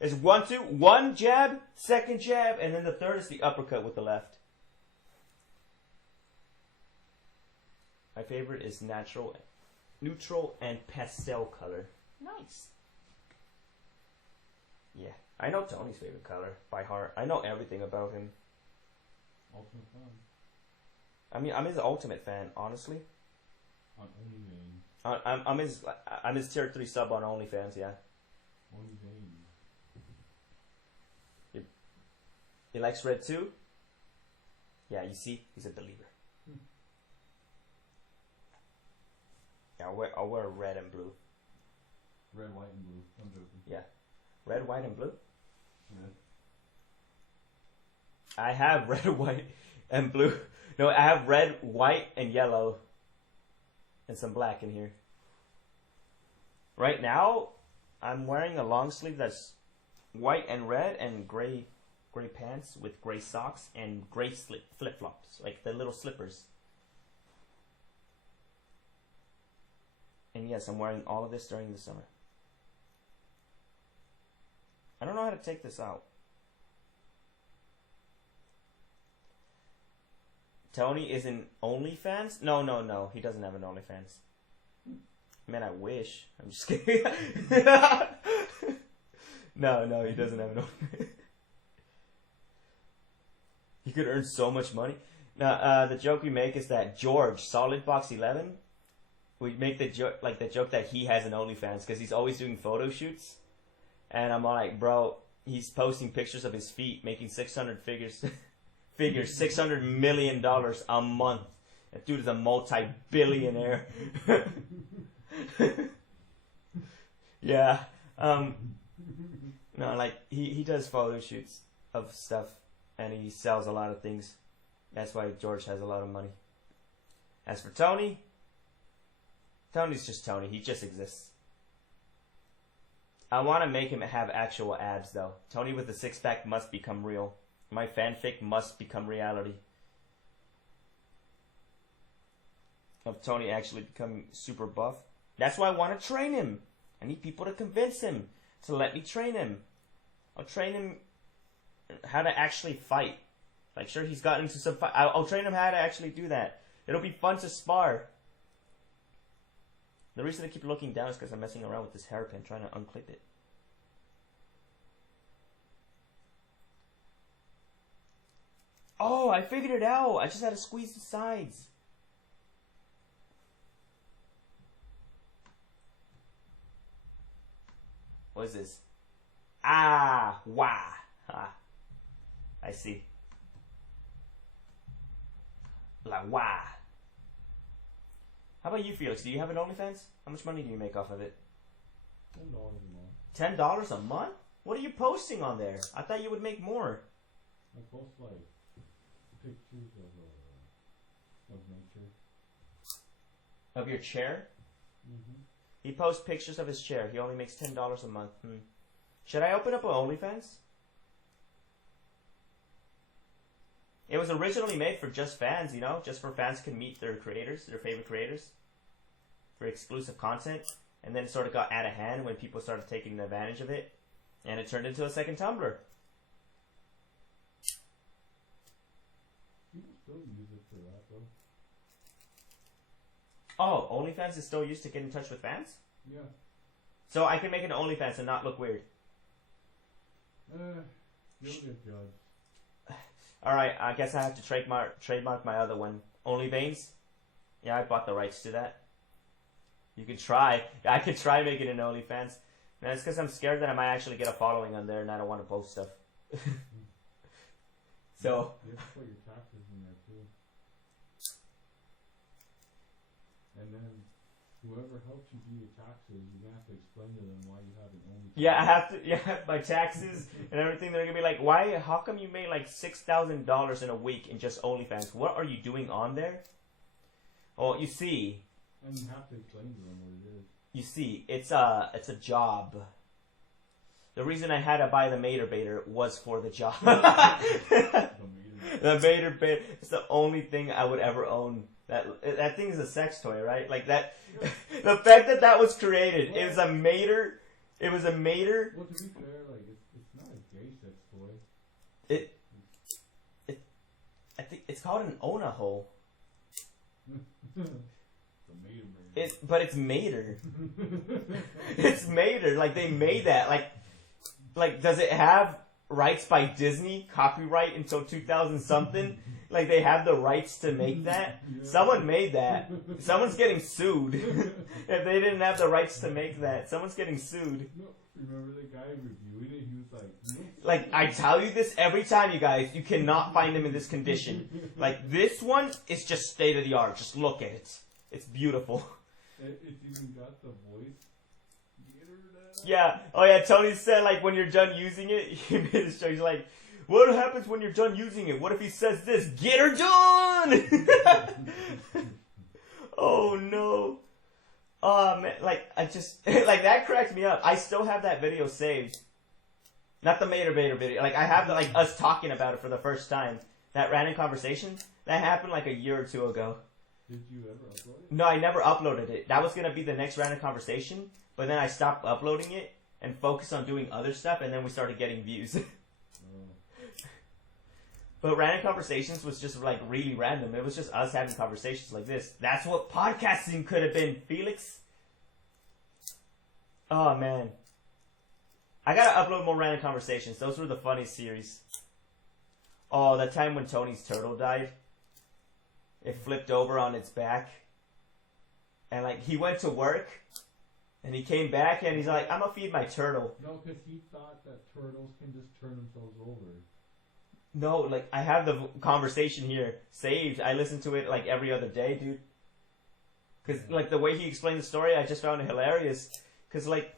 It's 1, 2, 1 jab, second jab, and then the third is the uppercut with the left. My favorite is neutral and pastel color. Nice. Yeah, I know Tony's favorite color by heart. I know everything about him. Ultimate fan. I mean, I'm his ultimate fan, honestly. On OnlyVane. I'm his tier 3 sub on OnlyFans, yeah. OnlyVane. He likes red too? Yeah, you see? He's a believer. Yeah, I'll wear red and blue. Red, white, and blue. I'm joking. Yeah. Red, white, and blue? Yeah. I have red, white, and blue. No, I have red, white, and yellow. And some black in here. Right now, I'm wearing a long sleeve that's white and red and gray gray pants with gray socks and gray flip flops, like the little slippers. And yes, I'm wearing all of this during the summer. I don't know how to take this out. Tony is in OnlyFans? No. He doesn't have an OnlyFans. Man, I wish. I'm just kidding. No, he doesn't have an OnlyFans. He could earn so much money. Now, the joke we make is that George, SolidBox11, we make the joke that he has an OnlyFans because he's always doing photo shoots. And I'm like, bro, he's posting pictures of his feet, making 600 figures, $600 million a month. That dude is a multi-billionaire. Yeah. No, like, he does photo shoots of stuff, and he sells a lot of things. That's why George has a lot of money. As for Tony, Tony's just Tony. He just exists. I want to make him have actual abs, though. Tony with the six-pack must become real. My fanfic must become reality. Of Tony actually becoming super buff. That's why I want to train him. I need people to convince him to let me train him. I'll train him how to actually fight. Like, sure, he's gotten into some fight. I'll train him how to actually do that. It'll be fun to spar. The reason I keep looking down is because I'm messing around with this hairpin, trying to unclip it. Oh, I figured it out. I just had to squeeze the sides. What is this? Ah, wah. Ah. I see. La wah. How about you, Felix? Do you have an OnlyFans? How much money do you make off of it? $10 a month. $10 a month? What are you posting on there? I thought you would make more. I post like pictures of nature. Of your chair? Mm-hmm. He posts pictures of his chair. He only makes $10 a month. Should I open up an OnlyFans? It was originally made for just fans, you know? Just for fans can meet their creators, their favorite creators. For exclusive content. And then it sort of got out of hand when people started taking advantage of it. And it turned into a second Tumblr. People still use it for that, though. Oh, OnlyFans is still used to get in touch with fans? Yeah. So I can make an OnlyFans and not look weird. You'll get judged. Alright, I guess I have to trademark my other one. OnlyVeins? Yeah, I bought the rights to that. You can try. I could try making an OnlyFans. Man, it's because I'm scared that I might actually get a following on there and I don't want to post stuff. So... You have to put your taxes in there, too. And then, whoever helps you do your taxes, you're going to have to explain to them why you have an OnlyFans. Yeah, I have to, my taxes and everything, they're going to be like, how come you made like $6,000 in a week in just OnlyFans? What are you doing on there? Well, you see... And you have to explain to them what it is. You see, it's a job. The reason I had to buy the Mater Baiter was for the job. The Mater Baiter. It's the only thing I would ever own. That thing is a sex toy, right? Like that. The fact that was created. It was a Mater. It was a Mater. Well, to be fair, like it's not a gay sex toy. I think it's called an Ona hole. But it's Mater. It's Mater. Like they made that. Like does it have rights by Disney? Copyright until 2000 something? Like they have the rights to make that? Yeah. Someone made that. Someone's getting sued. If they didn't have the rights to make that, someone's getting sued. No, remember the guy reviewing it? He was like, I tell you this every time, you guys. You cannot find him in this condition. Like this one is just state of the art. Just look at it. It's beautiful. It's even got the voice. Yeah. Oh yeah. Tony said like when you're done using it, he made this joke. He's like, "What happens when you're done using it? What if he says this? Get her done!" Oh no. Oh man. Like I just like that cracked me up. I still have that video saved. Not the Mater video. Like, I have, like, us talking about it for the first time. That random conversation, that happened, like, a year or two ago. Did you ever upload it? No, I never uploaded it. That was going to be the next random conversation, but then I stopped uploading it and focused on doing other stuff, and then we started getting views. But random conversations was just, like, really random. It was just us having conversations like this. That's what podcasting could have been, Felix. Oh, man. I gotta upload more random conversations. Those were the funniest series. Oh, that time when Tony's turtle died. It flipped over on its back. And, like, he went to work. And he came back and he's like, I'm gonna feed my turtle. No, because he thought that turtles can just turn themselves over. No, like, I have the conversation here saved. I listen to it, like, every other day, dude. Because, like, the way he explained the story, I just found it hilarious. Because, like,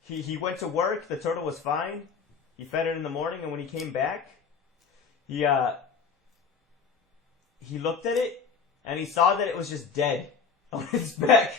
he went to work, the turtle was fine. He fed it in the morning, and when he came back, he looked at it, and he saw that it was just dead on its back.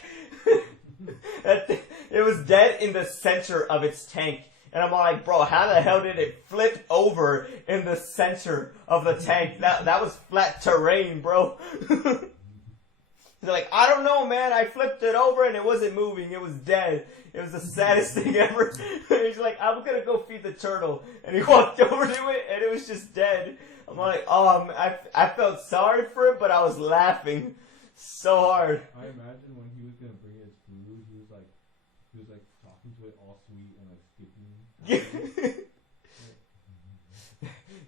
It was dead in the center of its tank. And I'm like, bro, how the hell did it flip over in the center of the tank? That was flat terrain, bro. He's like, I don't know, man. I flipped it over and it wasn't moving. It was dead. It was the saddest thing ever. He's like, I'm going to go feed the turtle. And he walked over to it and it was just dead. I'm like, oh, I felt sorry for it, but I was laughing so hard. I imagine when he was going to bring its food, he was like talking to it all sweet and like skipping.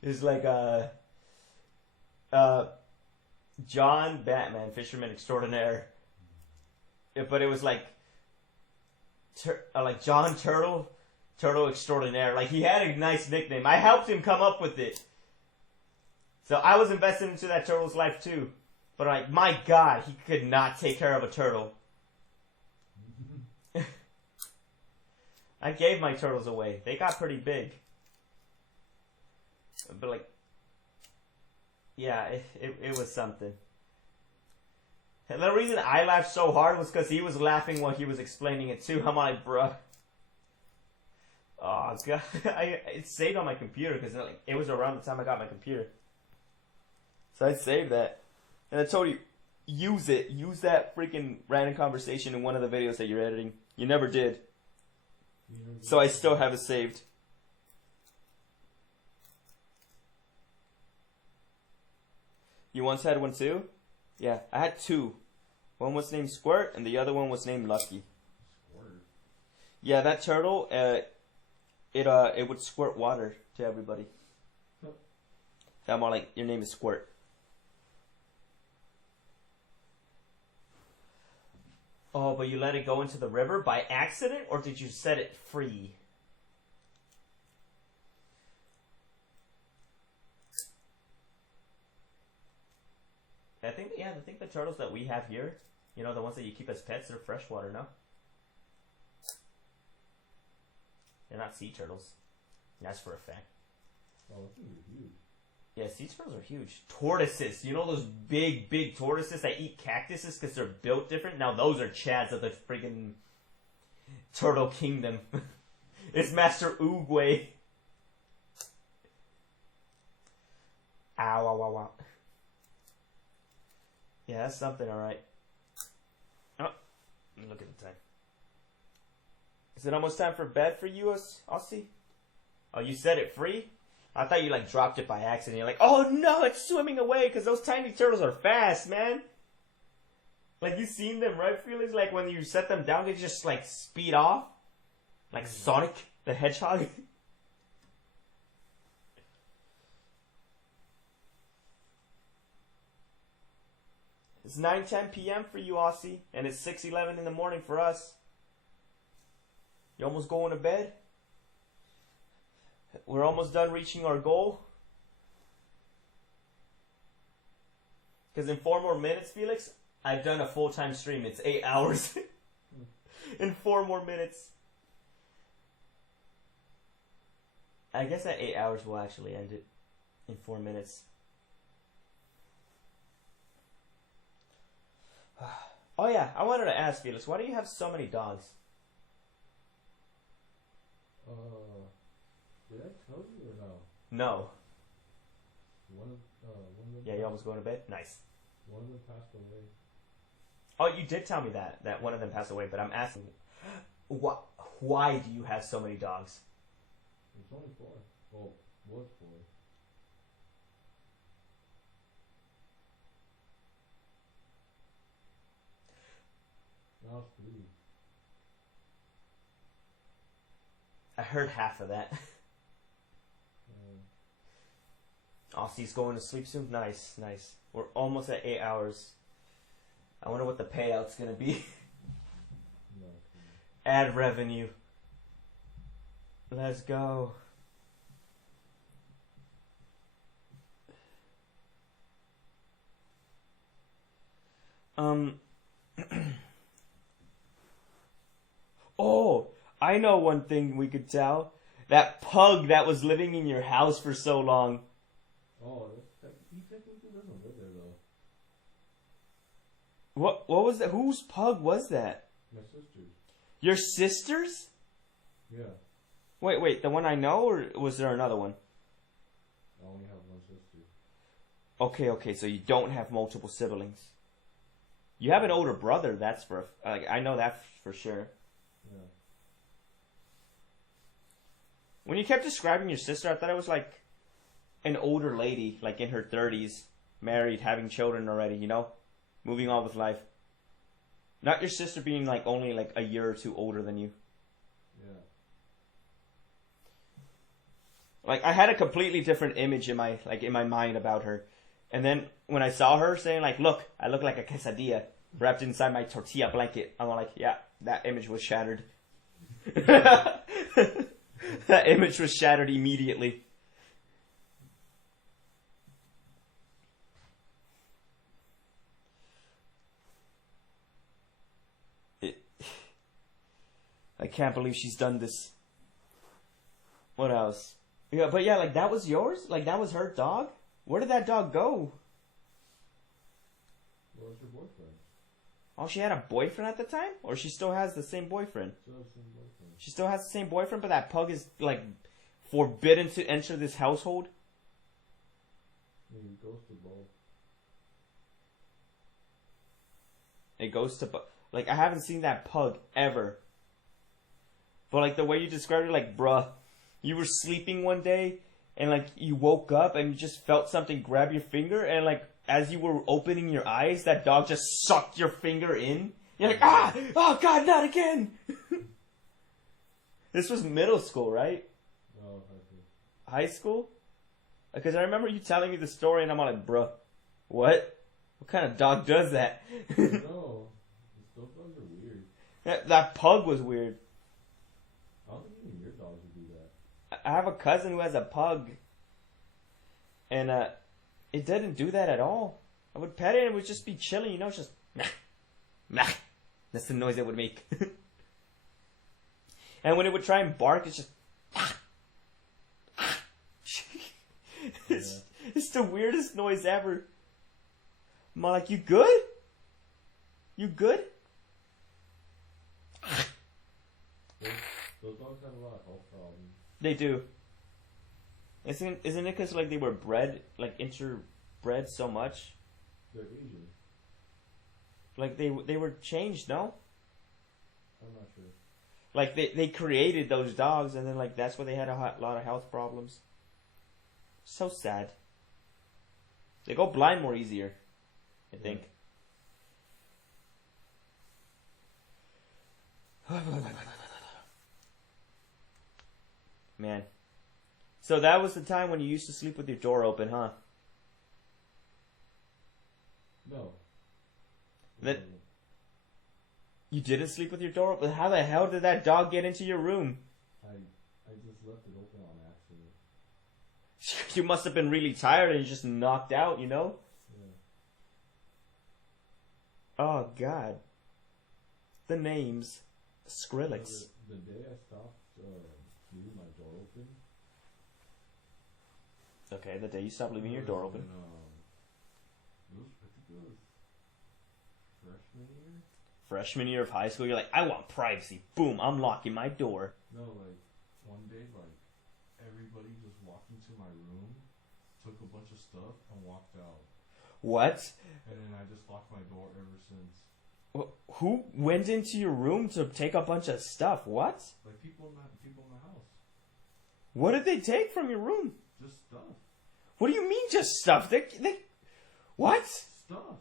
It's like, John Batman, Fisherman Extraordinaire. But it was like John Turtle Extraordinaire. Like, he had a nice nickname. I helped him come up with it. So I was invested into that turtle's life too. But, like, my God, he could not take care of a turtle. I gave my turtles away. They got pretty big. But, like, yeah, it was something. And the reason I laughed so hard was because he was laughing while he was explaining it too. I'm like, bruh. Oh, God. It's saved on my computer because like, it was around the time I got my computer. So I saved that. And I told you, use it. Use that freaking random conversation in one of the videos that you're editing. You never did. So I still have it saved. You once had one too? Yeah, I had two. One was named Squirt, and the other one was named Lucky. Squirt. Yeah, that turtle, it would squirt water to everybody. I'm all like, your name is Squirt. Oh, but you let it go into the river by accident, or did you set it free? I think the turtles that we have here, you know, the ones that you keep as pets, they're freshwater, no? They're not sea turtles. That's for a fact. Oh, those things are huge. Yeah, sea turtles are huge. Tortoises, you know those big tortoises that eat cactuses because they're built different? Now those are chads of the friggin' turtle kingdom. It's Master Oogway. Ow, ow, ow, ow. Yeah, that's something, alright. Oh, look at the time. Is it almost time for bed for you, Aussie? Oh, you set it free? I thought you, like, dropped it by accident. You're like, oh no, it's swimming away, because those tiny turtles are fast, man. Like, you seen them, right, Felix? Like, when you set them down, they just, like, speed off. Like Sonic the Hedgehog. It's 9:10 p.m. for you, Aussie, and it's 6:11 in the morning for us. You almost going to bed? We're almost done reaching our goal. Because in 4 more minutes, Felix, I've done a full-time stream. It's 8 hours. In 4 more minutes. I guess at 8 hours we'll actually end it in 4 minutes. Oh yeah, I wanted to ask Felix, why do you have so many dogs? Did I tell you or no? No. One of them. Yeah, you almost going to bed? Nice. One of them passed away. Oh, you did tell me that one of them passed away, but I'm asking, why do you have so many dogs? It's only 4. Well, was 4. Now it's 3. I heard half of that. Aussie's going to sleep soon? Nice, nice. We're almost at 8 hours. I wonder what the payout's gonna be. No, Ad revenue. Let's go. Oh, I know one thing we could tell. That pug that was living in your house for so long. oh, he technically doesn't live there though. What was that? Whose pug was that? My sister's. Your sister's? Yeah. Wait, the one I know, or was there another one? I only have one sister. Okay, so you don't have multiple siblings. You have an older brother, that's for, like, I know that for sure. Yeah. When you kept describing your sister, I thought it was like an older lady, like in her 30s, married, having children already, you know? Moving on with life. Not your sister being like only like a year or 2 older than you. Yeah. Like, I had a completely different image in my mind about her. And then when I saw her saying like, look, I look like a quesadilla wrapped inside my tortilla blanket, I'm like, yeah, that image was shattered. That image was shattered immediately. I can't believe she's done this. What else? Yeah, but yeah, like that was yours? Like that was her dog? Where did that dog go? What was your boyfriend? Oh, she had a boyfriend at the time? Or she still has the same boyfriend? Still have the same boyfriend. She still has the same boyfriend, but that pug is like forbidden to enter this household? He goes to both. It goes to... Like, I haven't seen that pug ever. But, like, the way you described it, like, bruh, you were sleeping one day, and, like, you woke up, and you just felt something grab your finger, and, like, as you were opening your eyes, that dog just sucked your finger in. You're like, ah! Oh, God, not again! This was middle school, right? Oh, High school? Because I remember you telling me the story, and I'm like, bruh, what? What kind of dog does that? No. Those dogs are weird. That pug was weird. I don't think even your dogs would do that. I have a cousin who has a pug, and it didn't do that at all. I would pet it and it would just be chilling, you know, it's just meh, meh. That's the noise it would make. And when it would try and bark, it's just it's the weirdest noise ever. I'm like, you good? You good? Those dogs have a lot of health problems. They do. Isn't it because like they were bred, like interbred so much? They're Asian. Like they were changed, no? I'm not sure. Like they created those dogs, and then like that's why they had a lot of health problems. So sad. They go blind more easier, I think. Man. So that was the time when you used to sleep with your door open, huh? No. That you didn't sleep with your door open? How the hell did that dog get into your room? I just left it open on accident. You must have been really tired and you just knocked out, you know? Yeah. Oh, God. The names. Skrillex. The day I stopped leaving my door open. Okay, the day you stopped leaving your door open. I think it was freshman year. Freshman year of high school, you're like, I want privacy. Boom, I'm locking my door. No, like one day, like everybody just walked into my room, took a bunch of stuff, and walked out. What? And then I just locked my door ever since. Who went into your room to take a bunch of stuff? What? Like people in the house. What did they take from your room? Just stuff. What do you mean just stuff? They what? Stuff.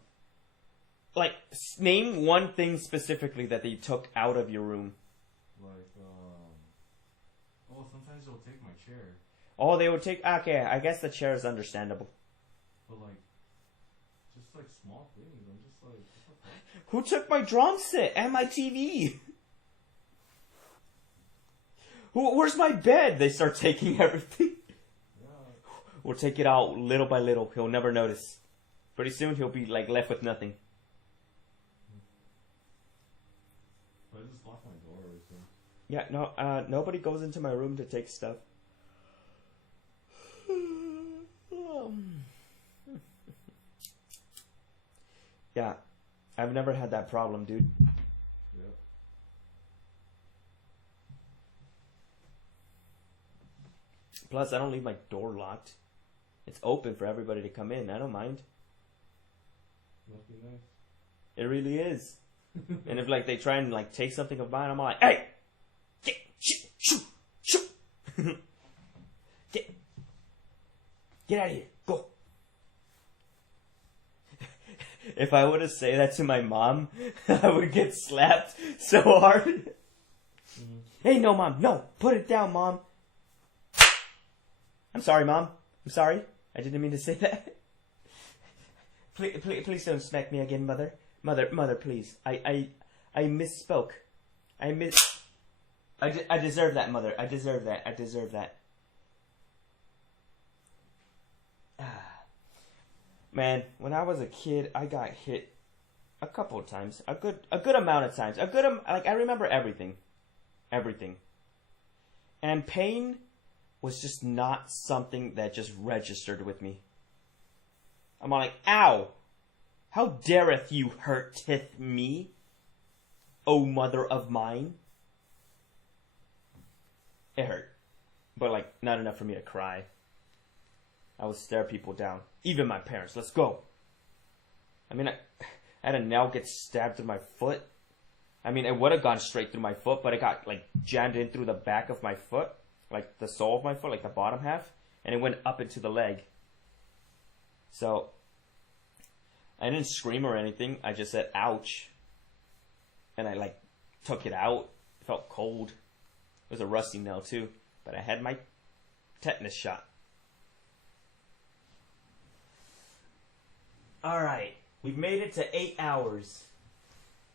Like, name one thing specifically that they took out of your room. Like, sometimes they'll take my chair. Oh, they would take... Okay, I guess the chair is understandable. But, like, just, like, small things. I'm just like, what the fuck? Who took my drum set and my TV? Where's my bed? They start taking everything. Yeah. We'll take it out little by little. He'll never notice. Pretty soon, he'll be, like, left with nothing. But I just locked my door ever since. Yeah, no, nobody goes into my room to take stuff. Yeah, I've never had that problem, dude. Yep. Plus, I don't leave my door locked. It's open for everybody to come in. I don't mind. Must be nice. It really is. And if, like, they try and, like, take something of mine, I'm like, hey! Shoot! Get out of here! Go! If I were to say that to my mom, I would get slapped so hard. Mm-hmm. Hey, no, Mom! No! Put it down, Mom! I'm sorry, Mom. I'm sorry. I didn't mean to say that. Please don't smack me again, Mother. Mother, please. I misspoke. I deserve that, Mother. I deserve that. Man, when I was a kid, I got hit a couple of times. A good amount of times. I remember everything. And pain was just not something that just registered with me. I'm like, ow! How dareth you hurteth me, O mother of mine? It hurt. But, like, not enough for me to cry. I would stare people down. Even my parents. Let's go. I mean, I had a nail get stabbed through my foot. I mean, it would have gone straight through my foot, but it got, like, jammed in through the back of my foot. Like, the sole of my foot, like the bottom half. And it went up into the leg. So, I didn't scream or anything. I just said, ouch. And I, like, took it out. It felt cold. It was a rusty nail, too. But I had my tetanus shot. Alright. We've made it to 8 hours.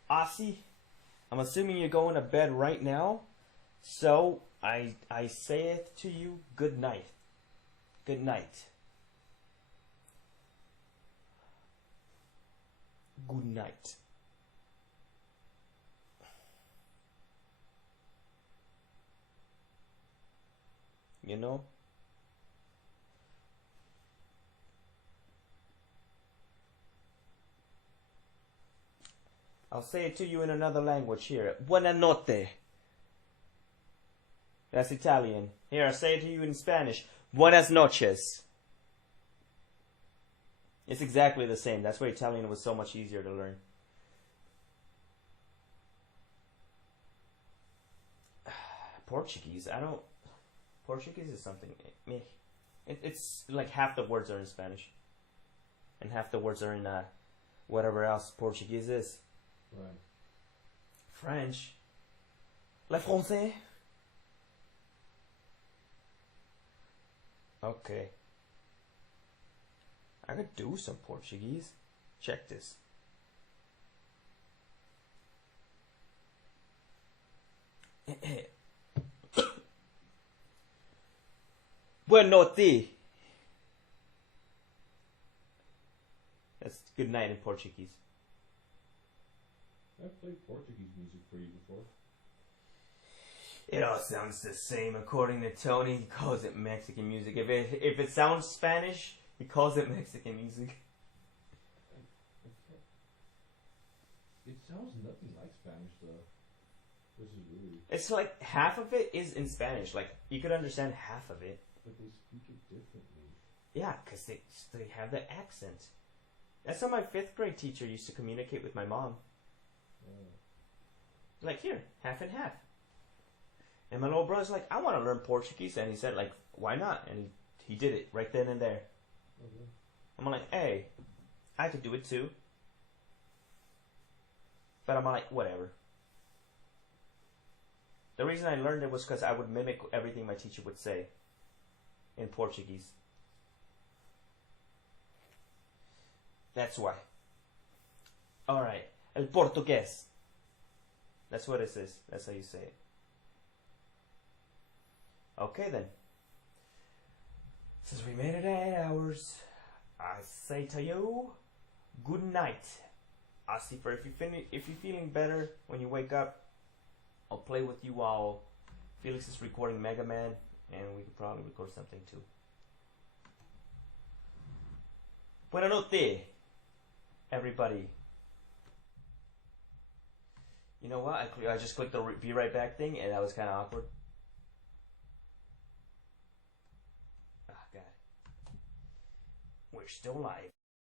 Aussie, I'm assuming you're going to bed right now. So, I saith to you, good night. Good night. Good night. You know? I'll say it to you in another language here. Buonanotte. That's Italian. Here, I'll say it to you in Spanish. Buenas noches. It's exactly the same. That's why Italian was so much easier to learn. Portuguese, Portuguese is something... It's like half the words are in Spanish. And half the words are in whatever else Portuguese is. Right. French. Le français. Okay. I could do some Portuguese. Check this. Boa noite. That's good night in Portuguese. I've played Portuguese music for you before. It all sounds the same. According to Tony, he calls it Mexican music. If it sounds Spanish, he calls it Mexican music. It sounds nothing like Spanish though. This is weird. It's like half of it is in Spanish. Like you could understand half of it. But they speak it differently. Yeah, because they have the accent. That's how my 5th grade teacher used to communicate with my mom. Yeah. Like, here, half and half. And my little brother's like, I want to learn Portuguese. And he said, like, why not? And he did it right then and there. Okay. I'm like, hey, I could do it too. But I'm like, whatever. The reason I learned it was because I would mimic everything my teacher would say in Portuguese. That's why. Alright. El portugués. That's what it is. That's how you say it. Okay then. Since we made it 8 hours, I say to you, good night. I'll see for if you're feeling better when you wake up, I'll play with you while Felix is recording Mega Man, and we could probably record something too. Buenas noches, everybody. You know what? I just clicked the be right back thing, and that was kind of awkward. Ah, God. We're still live.